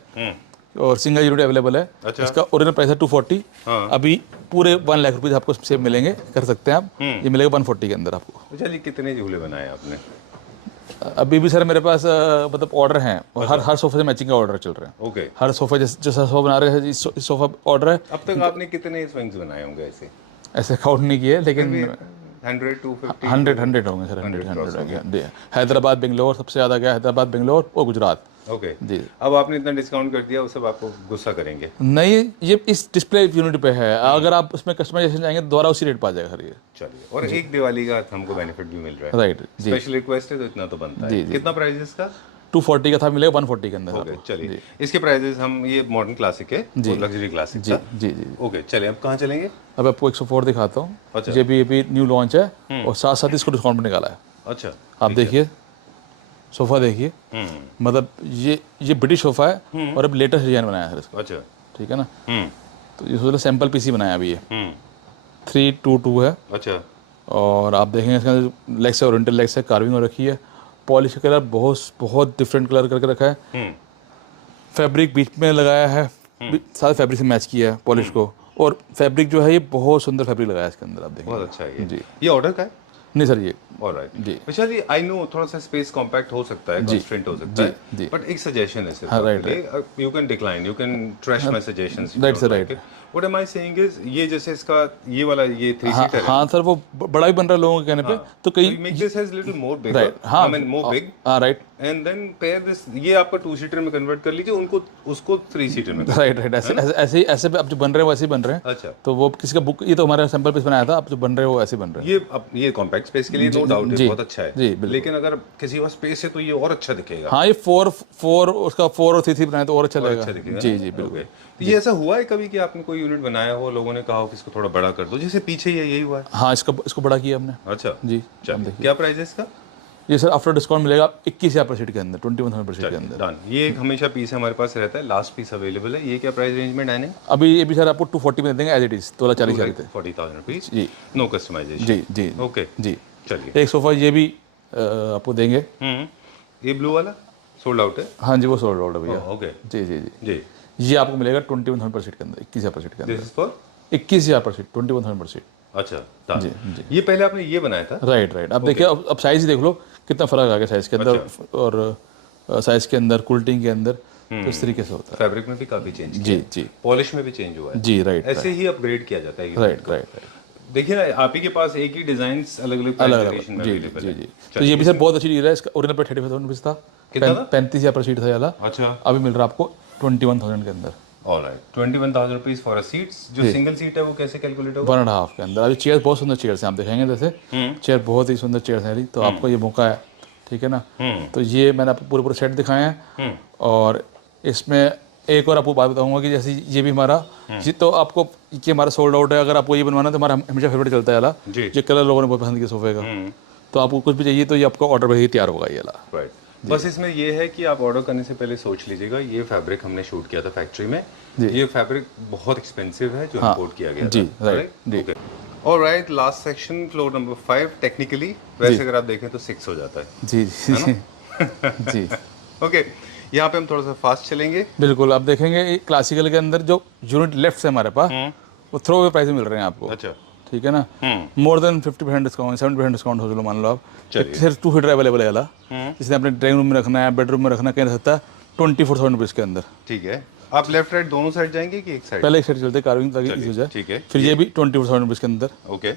और सिंगल यूनिट अवेलेबल है। अच्छा। इसका ओरिजिनल प्राइस है 240। हाँ। अभी पूरे 1 लाख रुपीज आपको सेव मिलेंगे, कर सकते हैं आप। ये मिलेगा 140 के अंदर आपको। विशाल जी कितने झूले बनाए आपने? अभी भी सर मेरे पास मतलब ऑर्डर हैं, और हर सोफे से मैचिंग का ऑर्डर चल रहे हैं। ओके, हर सोफा जैसा सोफा बना रहे हैं, इस सोफा ऑर्डर है। अब तक आपने कितने स्विंग्स बनाए होंगे ऐसे? ऐसे काउंट नहीं किए, लेकिन 100 250 100 होंगे सर। 100 हो गया। हैदराबाद, बेंगलोर सबसे ज़्यादा गया, हैदराबाद, बेंगलोर और गुजरात। ओके जी। अब आपने इतना डिस्काउंट कर दिया, वो सब आपको गुस्सा करेंगे? नहीं, ये इस डिस्प्ले यूनिट पे है, अगर आप उसमें कस्टमाइजेशन जाएंगे तो दोबारा उसी रेट पर आ जाएगा सर ये। चलिए, और एक दिवाली का हमको बेनिफिट भी मिल रहा है। राइट जी। स्पेशल रिक्वेस्ट है तो इतना तो बनता है। जी, जी। कितना प्राइस है इसका? 240 का था, मिलेगा 140 के अंदर ओके आपको। चलिए, इसके प्राइजेस हम, ये मॉडर्न क्लासिक है, लग्जरी क्लासिक जी था। जी जी। ओके चलिए, अब कहाँ चलेंगे? अब आपको 104 दिखाता हूँ। अच्छा। ये भी न्यू लॉन्च है और साथ साथ इसको डिस्काउंट में निकाला है। अच्छा आप देखिए सोफ़ा देखिए, मतलब ये ब्रिटिश सोफ़ा है और अब लेटेस्ट डिजाइन बनाया है इसका, अच्छा। ठीक है ना। तो ये सोचा सैम्पल पीसी बनाया अभी ये 322 है। अच्छा। और आप देखेंगे इसके अंदर लेग्स है, ओरिएंटल लेग्स है, कार्विंग हो रखी है, पॉलिश का कलर बहुत डिफरेंट कलर करके रखा है, फैब्रिक बीच में लगाया है, सारे फैब्रिक से मैच किया है पॉलिश को, और फैब्रिक जो है ये बहुत सुंदर फैब्रिक लगाया है इसके अंदर, आप देखेंगे। बहुत अच्छा है जी। ये ऑर्डर का है? नहीं सर, ये alright ji Vishal ji, I no थोड़ा सा स्पेस कॉम्पैक्ट हो सकता है, कंस्ट्रेंट हो सकता जी। है, बट एक सजेशन है सिर्फ हाँ, आपके लिए, you can decline, you can trash my suggestions. Right sir, right. What am I saying is, ये जैसे इसका ये वाला ये 3 हाँ सीटर है, हाँ सर, वो बड़ा भी बन रहा है लोगों के कहने पे, तो कई make this has little more bigger, right. हाँ आई मीन मोर बिग, हाँ right and then pair this, ये आपका 2 सीटर में कन्वर्ट कर लीजिए, उनको उसको 3 सीटर में। Right right. ऐसे अब जो बन रहे हैं वैसे ही बन रहे हैं। अच्छा। तो वो किसी का बुक, ये तो हमारा सैंपल पीस बनाया था, अब जो बन रहे हैं वो ऐसे बन रहे हैं। ये अब ये कॉम्पैक्ट स्पेस के लिए नो डाउट है, जी, बहुत अच्छा है जी, बिल्कुल। लेकिन अगर किसी और स्पेस है तो ये और अच्छा दिखेगा। हाँ, ये 4 उसका 4 और 3 बनाए तो और अच्छा लगेगा। अच्छा दिखेगा जी ना? जी बिल्कुल। ओके। तो ये ऐसा हुआ है कभी कि आपने कोई यूनिट बनाया हो, लोगों ने कहा हो कि इसको थोड़ा बड़ा कर दो, जैसे पीछे ये यही हुआ है? हाँ, इसको बड़ा किया हमने। अच्छा जी। चलिए, क्या प्राइस है इसका? ये सर आफ्टर डिस्काउंट मिलेगा 21,000 पर सीट के अंदर, 21,000 पर सीट के अंदर। डन। ये एक हमेशा पीस हमारे पास रहता है, लास्ट पीस अवेलेबल है, ये क्या प्राइस रेंज में डाइनिंग? अभी ये भी सर आपको 240 में दे देंगे एज इट इज, 40,000 थे। 40,000 रुपीज, जी नो कस्टमाइजेशन। जी जी ओके जी। चलिए। एक सोफा ये भी आपको देंगे। ये ब्लू वाला सोल्ड आउट है? हाँ जी, वो सोल्ड आउट है भैया। ओके जी जी जी। जी। ये आपको मिलेगा 21,000 पर सीट के अंदर, 21,000 पर सीट के दिस अंदर, इज फॉर 21,000 पर सीट, 21,000 पर सीट। अच्छा done। जी जी। ये पहले आपने ये बनाया था? Right right. अब देखिए, अब साइज ही देख लो कितना फर्क आ गया साइज के अंदर, और साइज के अंदर, कुल्टिंग के अंदर, तो इस तरीके से होता है। फैब्रिक में भी काफी चेंज जी किया, जी पॉलिश में भी चेंज हुआ है जी। राइट ऐसे ही अपग्रेड किया जाता है ये। Right right. देखिए ना, आप ही के पास एक ही डिजाइन अलग अलग वेरिएशन में जी अवेलेबल जी है। जी। तो ये भी सर बहुत अच्छी डील है, इसका ओरिजिनल पर 35,000 रुपीज़ था, कितना था? 35,000 पर सीट था ये वाला, अच्छा अभी मिल रहा है आपको 21,000 के अंदर, alright. 21,000 rupees for a seats. जो सिंगल सीट है वो कैसे कैलकुलेट होगा? 1.5 के अंदर। अभी चेयर बहुत सुंदर चेयर्स हैं, आप देखेंगे जैसे चेयर बहुत ही सुंदर चेयर्स हैं, तो आपको ये मौका है, ठीक है ना। तो ये मैंने आपको पूरे सेट दिखाए हैं, और इसमें एक और आपको बात बताऊंगा कि जैसे ये भी हमारा जी, तो आपको ये हमारा सोल्ड आउट है, अगर आपको ये बनवाना है तो हमारा हमेशा फेवरेट चलता है वाला, जी। ये कलर लोगों ने बहुत पसंद किया सोफे का, तो आपको कुछ भी चाहिए तो ये आपका ऑर्डर पर ही तैयार होगा ये वाला। राइट। बस इसमें ये है कि आप ऑर्डर करने से पहले सोच लीजिएगा, ये फैब्रिक हमने शूट किया था फैक्ट्री में, ये फैब्रिक बहुत एक्सपेंसिव है जो इंपोर्ट किया गया जी, था। राइट, जी। Okay alright. Last section, floor number 5, technically वैसे अगर आप देखें तो 6 हो जाता है। जी जी जी ओके, यहाँ पे हम थोड़ा सा फास्ट चलेंगे। बिल्कुल। आप देखेंगे क्लासिकल के अंदर जो यूनिट लेफ्ट से हमारे पास, वो थ्रो अवे प्राइस में मिल रहे हैं आपको, अच्छा ठीक है ना। मोर देन 50% डिस्काउंट, 70% डिस्काउंट हो, चलो मान लो आप। चलिए। सिर्फ 2 सीटर अवेलेबल है वाला, जिसने अपने ड्राइंग रूम में रखना है, बेडरूम में रखना, कहीं रख सकता है, 24,000 रुपीज़ के अंदर। ठीक है, आप लेफ्ट राइट दोनों साइड जाएंगे कि एक साइड? पहले एक साइड चलते कार्विंग ताकि इजी हो जाए। ठीक है। फिर ये भी 24,000 रुपीज़ के अंदर, ओके।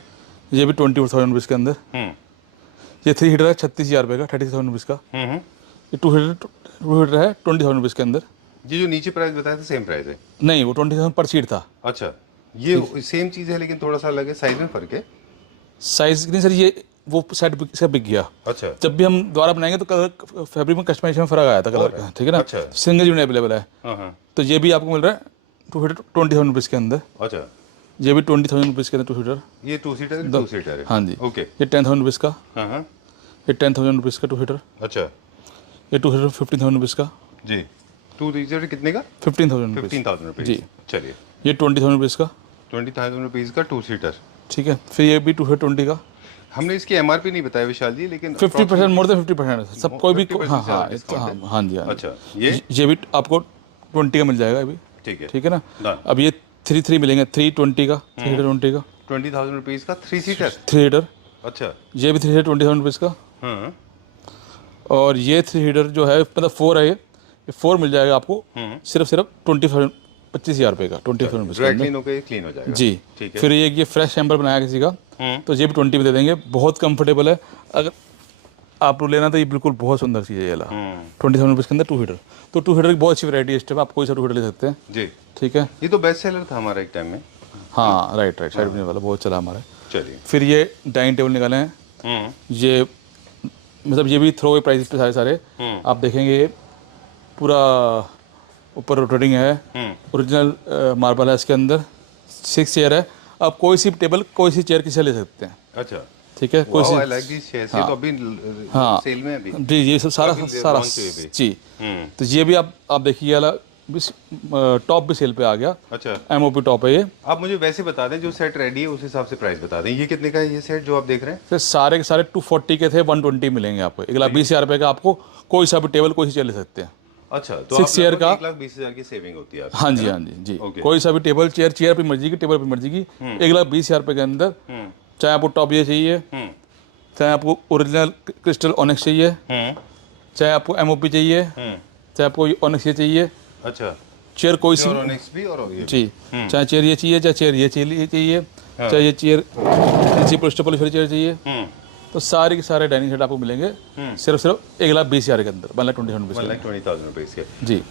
ये भी 24,000 रुपीज़ के अंदर। ये 3 सीटर है 36,000 रुपये का, 30,000 रुपीज़ का। ये 2 सीटर है 20,000 रुपीज़ के अंदर। ये जो नीचे प्राइस बताया था सेम प्राइस है? नहीं, वो 20,000 पर सीट था। अच्छा, ये सेम चीज़ है लेकिन थोड़ा सा अलग है, साइज में फर्क है? साइज नहीं सर, ये वो सेट से बिक गया। अच्छा जब भी हम दोबारा बनाएंगे तो कलर, फैब्रिक में कस्टमाइजेशन में फर्क आया था कलर का, ठीक है ना। अच्छा। सिंगल यूनिट अवेलेबल है, हाँ। तो ये भी आपको मिल रहा है 20,000 रुपीज़ के अंदर। अच्छा, ये भी 20,000 रुपीज़ के अंदर 2 सीटर। ये 2 सीटर 2 सीटर है? हाँ जी। ओके। ये 10,000 रुपीज़ का, हाँ। ये 10,000 रुपीज़ का 2 सीटर। अच्छा ये 2 सीटर 15,000 रुपीज़ का, जी। 2 सीटर कितने का? 15,000 रुपीज़। 15,000 रुपीज। जी। चलिए, ये 20,000 रुपीज़ का, 20,000 रुपीज का 2 सीटर। ठीक है। फिर ये भी 220 का, हमने इसकी एमआरपी नहीं बताया विशाल जी, लेकिन 50%, मोर देन 50% सब कोई भी। 50% हाँ से हाँ discount है। हाँ जी हाँ। अच्छा, ये ये भी आपको 20 का मिल जाएगा अभी, ठीक है। ठीक है ना। Done। अब ये 3 मिलेंगे, 320 का, 320 का, 20,000 रुपीज का 3 सीटर। 3 सीटर। अच्छा। ये भी 3 सीटर 20,000 रुपीज़ का। हाँ। और ये 3 सीटर जो है, मतलब 4 है, ये 4 मिल जाएगा आपको सिर्फ 25,000 रुपये का, 20,000 रुपीज़ ड्राई का। क्लीन होकर क्लीन हो जाएगा। जी। ठीक है। फिर ये फ्रेश सैंपल बनाया किसी का, तो ये भी 20 में दे देंगे, बहुत कंफर्टेबल है। अगर आप लेना तो ये बिल्कुल बहुत सुंदर चीज़ है ये ला, 27 रुपीज़ के अंदर 2 सीटर। तो 2 सीटर की बहुत अच्छी वैरायटी है इस टाइम, आप कोई सा 2 सीटर ले सकते हैं, जी। ठीक है। ये तो बेस्ट सेलर था हमारा एक टाइम में। हाँ राइट, साइड में वाला बहुत चला हमारा। चलिए। फिर ये डाइनिंग टेबल निकाले हैं, ये मतलब ये भी थ्रो प्राइस पे सारे सारे आप देखेंगे पूरा ऊपर रोटेटिंग है, ओरिजिनल मार्बल है इसके अंदर, 6 चेयर है, आप कोई सी टेबल कोई सी चेयर किसी ले सकते हैं, अच्छा, ठीक है, कोई सी, आई लाइक दिस चेयर्स, ये तो अभी हाँ सेल में है अभी। जी, ये सब सारा काफी सारा launch हुई अभी। जी। तो ये भी आप देखिए वाला टॉप भी सेल पे आ गया, अच्छा, MOP टॉप है ये। आप मुझे वैसे बता दें जो सेट रेडी है उस हिसाब से प्राइस बता दें। ये कितने का है ये सेट जो आप देख रहे हैं? फिर सारे के सारे 240 के थे, 120 मिलेंगे आपको, 1,20,000 रुपये का आपको कोई सा भी टेबल कोई सी चेयर ले सकते हैं। अच्छा, तो 6 चेयर का 1,20,000 की सेविंग होती है आपकी, हाँ जी, है ना? हाँ जी जी। Okay. कोई सा भी टेबल चेयर पे मर्जी की, टेबल पे मर्जी की, 1,20,000 रुपये के अंदर, चाहे आपको टॉप ये चाहिए, चाहे आपको ओरिजिनल क्रिस्टल ऑनिक्स चाहिए, चाहे आपको MOP चाहिए, चाहे आपको ऑनिक्स ये चाहिए, अच्छा, चेयर कोई सी ऑनिक्स भी और ये भी। जी, चाहे चेयर ये चाहिए, चाहे चेयर ये चाहिए, चाहे ये चेयर पोस्टेबल फिर चेयर चाहिए, तो सारे के सारे डाइनिंग सेट आपको मिलेंगे सिर्फ 1,20,000 के अंदर, 1,20,000 1,20,000 रुपीज़ के। जी।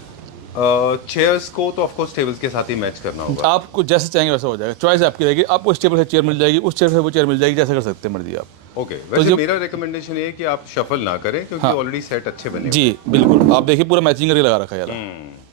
चेयर्स को तो ऑफकोर्स टेबल्स के साथ ही मैच करना होगा। आपको जैसे चाहेंगे वैसा हो जाएगा, चॉइस आपकी रहेगी, आपको इस टेबल से चेयर मिल जाएगी, उस चेयर से वो चेयर मिल जाएगी, जैसे कर सकते हैं मर्जी आप। ओके, वैसे मेरा रिकमेंडेशन ये है कि आप शफल ना करें क्योंकि ऑलरेडी सेट अच्छे बने जी बिल्कुल, आप देखिए पूरा मैचिंग लगा रखा है यार,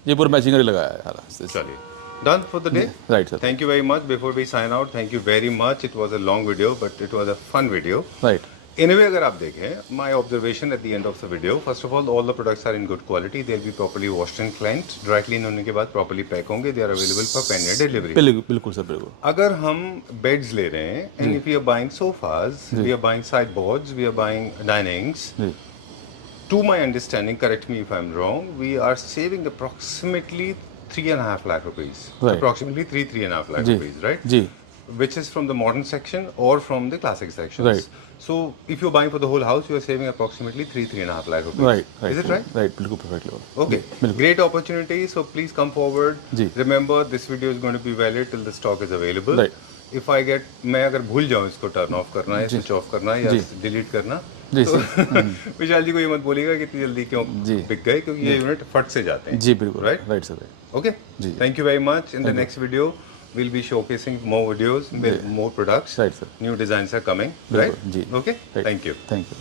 ये पूरा मैचिंग लगाया है यार। चलिए, done for the day, right sir, thank you very much. Before we sign out, thank you very much. It was a long video but it was a fun video. Right. Anyway, अगर आप देखें, my observation at the end of the video, first of all the products are in good quality. They'll be properly washed and cleaned. Dry clean होने के बाद properly pack होंगे. They are available for pen delivery. बिल्कुल sir, बिल्कुल। अगर हम beds ले रहे हैं, and if we are buying sofas, we are buying sideboards, we are buying dinings. To my understanding, correct me if I'm wrong, we are saving approximately 3.5 lakh rupees. Right. Approximately 3.5 lakh rupees, right? Ji. Which is from the modern section or from the classic sections. Right. So if you're buying for the whole house, you are saving approximately 3.5 lakh rupees. Right. Is it right? Right, बिल्कुल perfectly. Okay. Great opportunity. So please come forward. Ji. Remember, this video is going to be valid till the stock is available. Right. If I get, मैं अगर भूल जाऊँ इसको turn off करना या switch off करना या डिलीट करना, जी तो विशाल जी को ये मत बोलिएगा कि इतनी जल्दी क्यों बिक गए, क्योंकि ये यूनिट फट से जाते हैं। जी बिल्कुल, right right sir. Okay. Thank you very much. In the next video, we'll be showcasing more videos with more products. Right, sir. New designs are coming. Right? जी। Okay. Right. Thank you. Thank you.